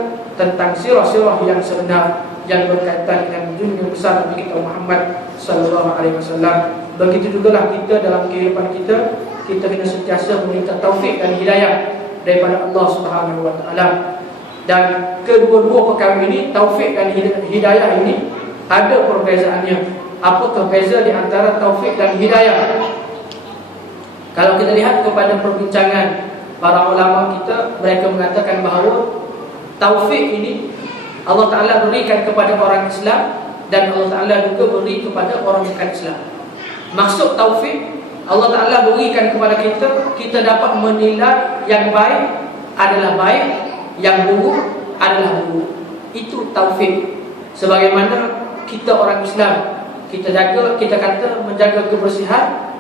tentang sirah-sirah yang sebenar yang berkaitan dengan dunia besar Nabi kita Muhammad sallallahu alaihi wasallam. Begitu jugalah kita dalam kehidupan kita kena sentiasa meminta taufik dan hidayah daripada Allah Subhanahu wa taala. Dan kedua-dua perkara ini, taufik dan hidayah ini, ada perbezaannya. Apakah beza di antara taufik dan hidayah? Kalau kita lihat kepada perbincangan para ulama kita, mereka mengatakan bahawa taufik ini Allah Ta'ala berikan kepada orang Islam, dan Allah Ta'ala juga beri kepada orang bukan Islam. Maksud taufik, Allah Ta'ala berikan kepada kita, kita dapat menilai yang baik adalah baik, yang buruk adalah buruk. Itu taufik. Sebagaimana kita orang Islam, kita kata menjaga kebersihan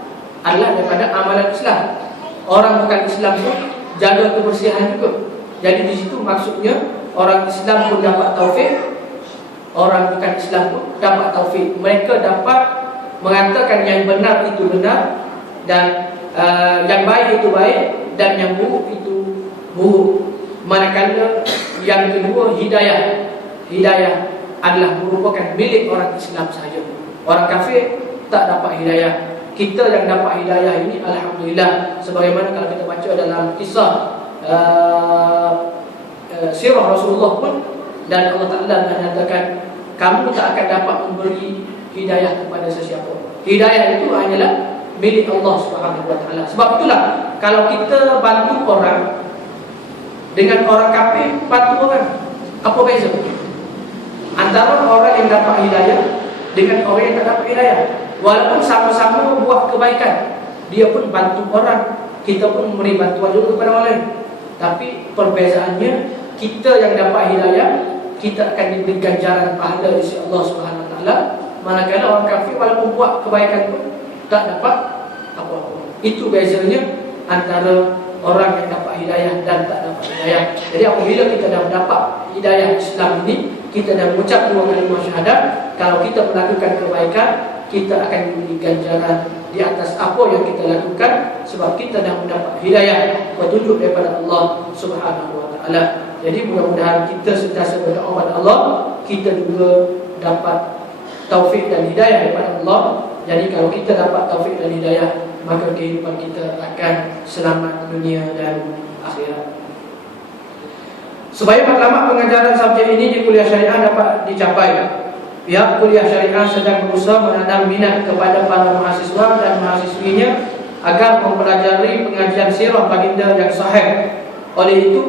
adalah daripada amalan Islam. Orang bukan Islam pun jaga kebersihan juga. Jadi di situ maksudnya orang Islam pun dapat taufik, orang bukan Islam pun dapat taufik. Mereka dapat mengatakan yang benar itu benar, dan yang baik itu baik, dan yang buruk itu buruk. Manakala yang kedua, hidayah adalah merupakan milik orang Islam sahaja. Orang kafir tak dapat hidayah. Kita yang dapat hidayah ini, alhamdulillah. Sebagaimana kalau kita baca dalam kisah sirah Rasulullah pun, dan Allah Ta'ala menyatakan kamu tak akan dapat memberi hidayah kepada sesiapa. Hidayah itu hanyalah milik Allah Subhanahu wa taala. Sebab itulah kalau kita bantu orang dengan orang kafir bantu orang, apa beza antara orang yang dapat hidayah dengan orang yang tak dapat hidayah? Walaupun sama-sama buat kebaikan, dia pun bantu orang, kita pun memberi bantuan juga kepada orang lain. Tapi perbezaannya, kita yang dapat hidayah, kita akan diberi ganjaran pahala di sisi Allah Subhanahu wa taala. Manakala orang kafir walaupun buat kebaikan pun tak dapat apa-apa. Itu bezanya antara orang yang dapat hidayah dan tak dapat hidayah. Jadi apabila kita dah dapat hidayah Islam ini, kita dah mengucap dua kalimah syahadat, kalau kita melakukan kebaikan, kita akan diberi ganjaran di atas apa yang kita lakukan, sebab kita dah mendapat hidayah, petunjuk daripada Allah Subhanahu wa taala. Jadi mudah-mudahan kita sentiasa berdoa kepada Allah, kita juga dapat taufik dan hidayah daripada Allah. Jadi kalau kita dapat taufik dan hidayah, maka kehidupan kita akan selamat dunia dan akhirat. Supaya matlamat pengajaran subjek ini di kuliah syariah dapat dicapai, pihak kuliah syariah sedang berusaha menanam minat kepada para mahasiswa dan mahasiswinya agar mempelajari pengajian sirah baginda yang sahih. Oleh itu,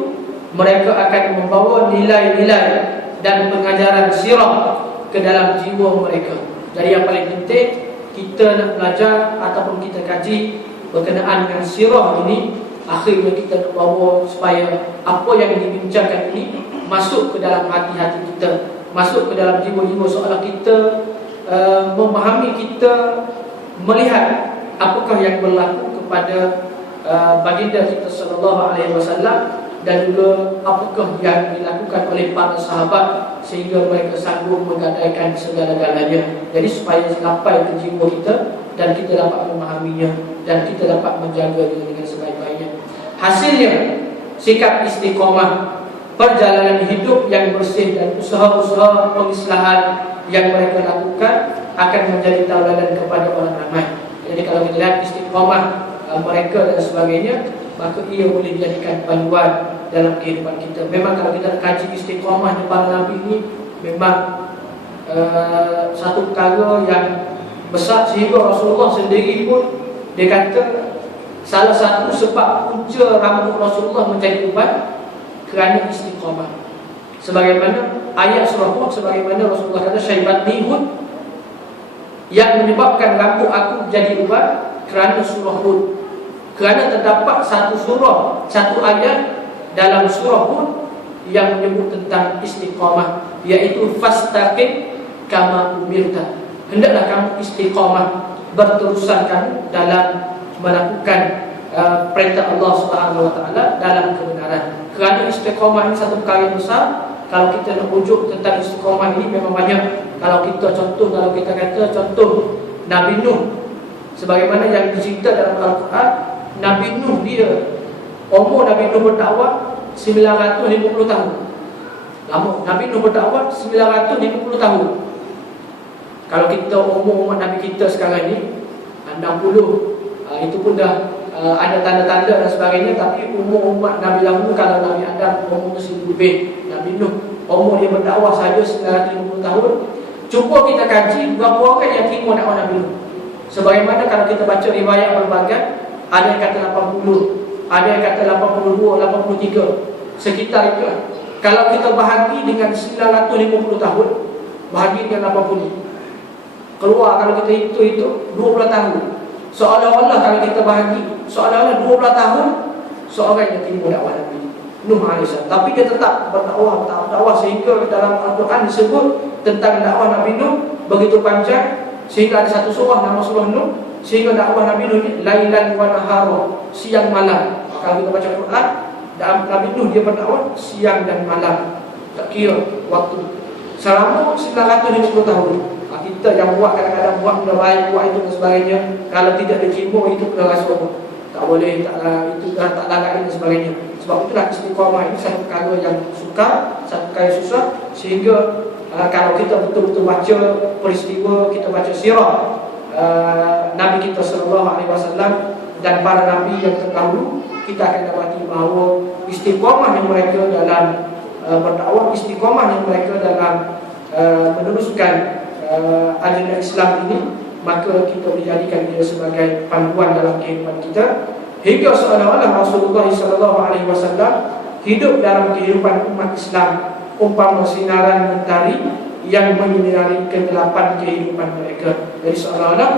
mereka akan membawa nilai-nilai dan pengajaran sirah ke dalam jiwa mereka. Jadi yang paling penting, kita nak belajar ataupun kita kaji berkenaan dengan sirah ini, akhirnya kita nak bawa supaya apa yang dibincangkan ini masuk ke dalam hati-hati kita, masuk ke dalam jiwa-jiwa, seolah kita memahami, kita melihat apakah yang berlaku kepada baginda kita sallallahu alaihi wasallam, dan juga apakah yang dilakukan oleh para sahabat sehingga mereka sanggup menggadaikan segala-galanya. Jadi supaya sampai ke jiwa kita dan kita dapat memahaminya dan kita dapat menjaganya dengan sebaik-baiknya. Hasilnya, sikap istiqomah, perjalanan hidup yang bersih dan usaha-usaha pengislahan yang mereka lakukan akan menjadi tauladan kepada orang ramai. Jadi kalau kita lihat istiqomah mereka dan sebagainya, maka ia boleh dijadikan panduan dalam kehidupan kita. Memang kalau kita kaji istiqomah para Nabi ini, memang satu perkara yang besar, sehingga Rasulullah sendiri pun dia kata salah satu sebab punca rambut Rasulullah menjadi ubat kerana istiqomah. Sebagaimana ayat surah Hud, sebagaimana Rasulullah kata syaibatni Hud, yang menyebabkan rambut aku jadi ubat kerana surah Hud. Kerana terdapat satu surah, satu ayat dalam surah Hud yang menyebut tentang istiqamah, iaitu fastaqim kama umirta. Hendaklah kamu istiqamah, berterusan kamu dalam melakukan perintah Allah Subhanahu wa taala dalam kebenaran. Kerana istiqamah ini satu perkara yang besar, kalau kita nak ujuk tentang istiqamah ini memang banyak. Kalau kita kata contoh Nabi Nuh, sebagaimana yang dicerita dalam Al-Quran, Nabi Nuh umur Nabi Nuh berdakwah 950 tahun. Lama. Nabi Nuh berdakwah 950 tahun. Kalau kita umur Nabi kita sekarang ni 60, itu pun dah ada tanda-tanda dan sebagainya. Tapi umur umat Nabi dahulu, kalau Nabi Adam umur 1000 lebih, Nabi Nuh umur dia berdakwah sahaja 950 tahun. Cuba kita kaji berapa orang yang terima dakwah Nabi Nuh. Sebagaimana kalau kita baca riwayat berbagai, ada yang kata 80, ada yang kata 82, 83, sekitar itu. Kalau kita bahagi dengan 950 tahun, bahagi dengan 80, keluar kalau kita itu 12 tahun. Seolah-olah kalau kita bahagi, seolah-olah 12 tahun seorang yang terima dakwah Nabi Nuh AS. Tapi dia tetap berdakwah sehingga dalam Al-Quran disebut tentang dakwah Nabi Nuh begitu panjang, sehingga ada satu surah nama surah Nuh, sehingga dakwah Nabi Nuh ini lailan wa nahara, siang malam. Kalau kita baca Quran, Nabi Nuh dia berdakwah siang dan malam, tak kira waktu, selama 950 tahun. Kita yang buat kadang-kadang buat benda baik, buat itu dan sebagainya, kalau tidak diterima itu kena rasa tak boleh, itu tak layak dan sebagainya. Sebab itulah istiqamah ini satu perkara yang sukar, satu perkara yang susah. Sehingga kalau kita betul-betul baca peristiwa, kita baca sirah Nabi kita SAW dan para Nabi yang terdahulu, kita akan dapati bahawa istiqamah yang mereka dalam berdakwah, istiqamah yang mereka dalam meneruskan agenda Islam ini, maka kita dijadikan dia sebagai panduan dalam kehidupan kita. Hingga seolah-olah Rasulullah SAW hidup dalam kehidupan umat Islam umpama sinaran mentari yang menyinari kegelapan kehidupan mereka. Jadi seolah-olah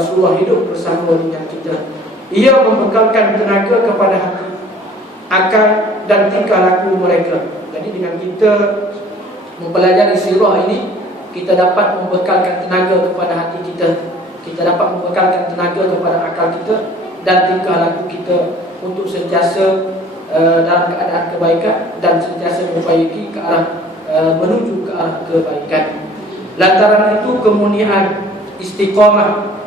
Rasulullah hidup bersama dengan kita. Ia membekalkan tenaga kepada hati, akal dan tingkah laku mereka. Jadi dengan kita mempelajari sirah ini, kita dapat membekalkan tenaga kepada hati kita, kita dapat membekalkan tenaga kepada akal kita dan tingkah laku kita untuk sentiasa dalam keadaan kebaikan dan sentiasa memperbaiki ke arah menuju ke arah kebaikan. Lantaran itu kemuliaan istiqamah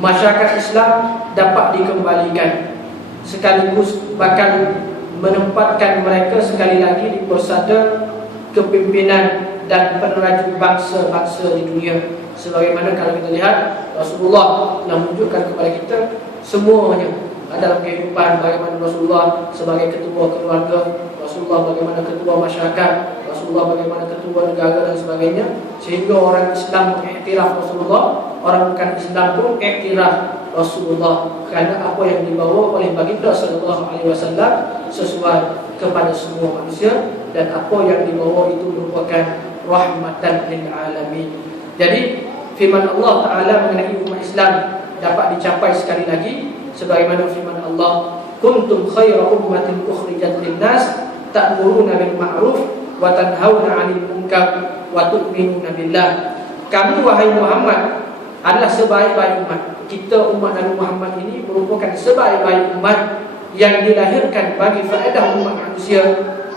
masyarakat Islam dapat dikembalikan, sekaligus bahkan menempatkan mereka sekali lagi di persada kepimpinan dan peneraju bangsa-bangsa di dunia. Sebagaimana kalau kita lihat, Rasulullah telah menunjukkan kepada kita semuanya dalam kehidupan, bagaimana Rasulullah sebagai ketua keluarga, Rasulullah bagaimana ketua masyarakat, Rasulullah bagaimana ketua negara dan sebagainya. Sehingga orang Islam mengiktiraf Rasulullah, orang bukan Islam pun iktiraf Rasulullah, kerana apa yang dibawa oleh baginda sallallahu alaihi wasallam sesuai kepada semua manusia, dan apa yang dibawa itu merupakan rahmatan lil alamin. Jadi firman Allah Taala mengenai umat Islam dapat dicapai sekali lagi sebagaimana firman Allah, kuntum khayra ummatin ukhrijat lin-nas ta'muruna bil ma'ruf wa tanhauna 'anil munkar wa tu'minuna billah. Kamu wahai Muhammad adalah sebaik-baik umat. Kita umat Nabi Muhammad ini merupakan sebaik-baik umat yang dilahirkan bagi faedah umat manusia,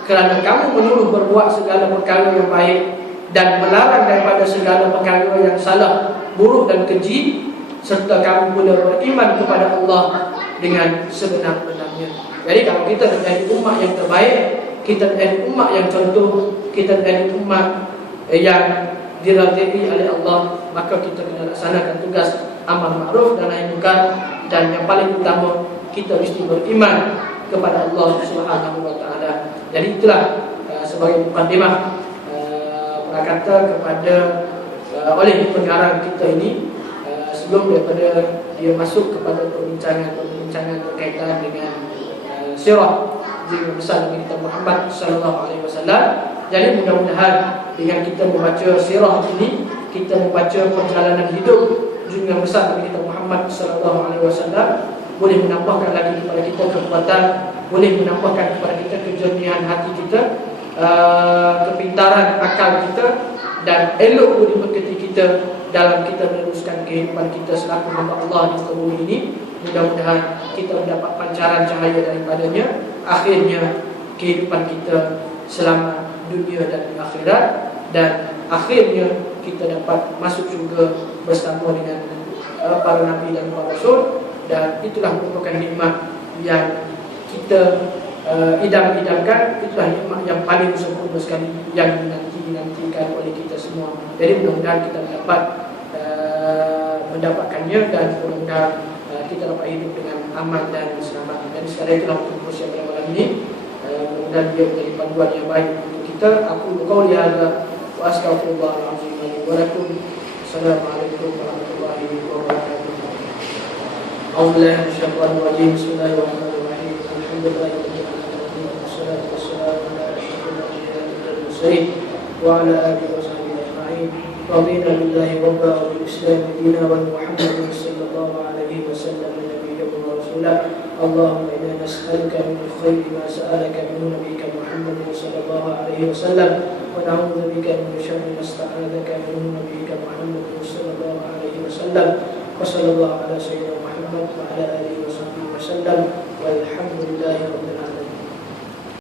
kerana kamu menyuruh berbuat segala perkara yang baik dan melarang daripada segala perkara yang salah, buruk dan keji, serta kamu pula beriman kepada Allah dengan sebenar-benarnya. Jadi kalau kita menjadi umat yang terbaik, kita menjadi umat yang contoh, kita menjadi umat yang diridai oleh Allah, maka kita kena laksanakan tugas amal ma'ruf dan nahi munkar, dan yang paling utama kita mesti beriman kepada Allah Subhanahu wa taala. Jadi itulah sebagai mukadimah kata kepada oleh pengarang kita ini sebelum daripada dia masuk kepada perbincangan berkaitan dengan sirah Nabi besar Nabi kita Muhammad sallallahu alaihi wasallam. Jadi mudah-mudahan dengan kita membaca sirah ini, kita membaca perjalanan hidup junjungan besar Nabi kita Muhammad sallallahu alaihi wasallam, boleh menambahkan lagi kepada kita kekuatan, boleh menambahkan kepada kita kejernihan hati kita, kepintaran akal kita, dan elok budi pekerti kita dalam kita meneruskan kehidupan kita selaku hamba Allah di muka bumi ini. Mudah-mudahan kita mendapat pancaran cahaya daripadanya. Akhirnya kehidupan kita selamat dunia dan akhirat, dan akhirnya kita dapat masuk syurga bersama dengan para nabi dan para rasul. Dan itulah merupakan nikmat yang kita idam-idamkan. Itulah nikmat yang paling sempurna sekali yang dinantikan oleh kita semua. Jadi mudah-mudahan kita dapat mendapatkannya, dan mudah-mudahan kita dapat hidup dengan aman dan selamat. Dan sekali itulah untuk proses pada malam ini, mudah-mudahan dia menjadi panduan yang baik untuk kita. Aku qauli hadza wa astaghfirullahalazim wa lakum. Assalamualaikum warahmatullahi wabarakatuh. A'udzubillahi minasyaitonir rajim. Bismillahirrahmanirrahim. Alhamdulillahirabbil alamin. Wassalatu wassalamu ala asyrofil anbiya'i wal mursalin wa ala alihi wa sahbihi ajma'in. Radina billahi rabba wa bil islam dina wa Muhammadin sallallahu alaihi wasallam nabiyyan wa rasulah. Allahumma inna nas'aluka min khairi ma sa'alaka min nabiyyika Muhammadin sallallahu alaihi wasallam, wa na'udzu bika min syarri ma sta'adzaka min nabiyyika Muhammadin sallallahu alaihi wasallam. Wa sallallahu ala sayyidina Muhammad wa ala alihi wa sahbihi wasallam. Walhamdulillahi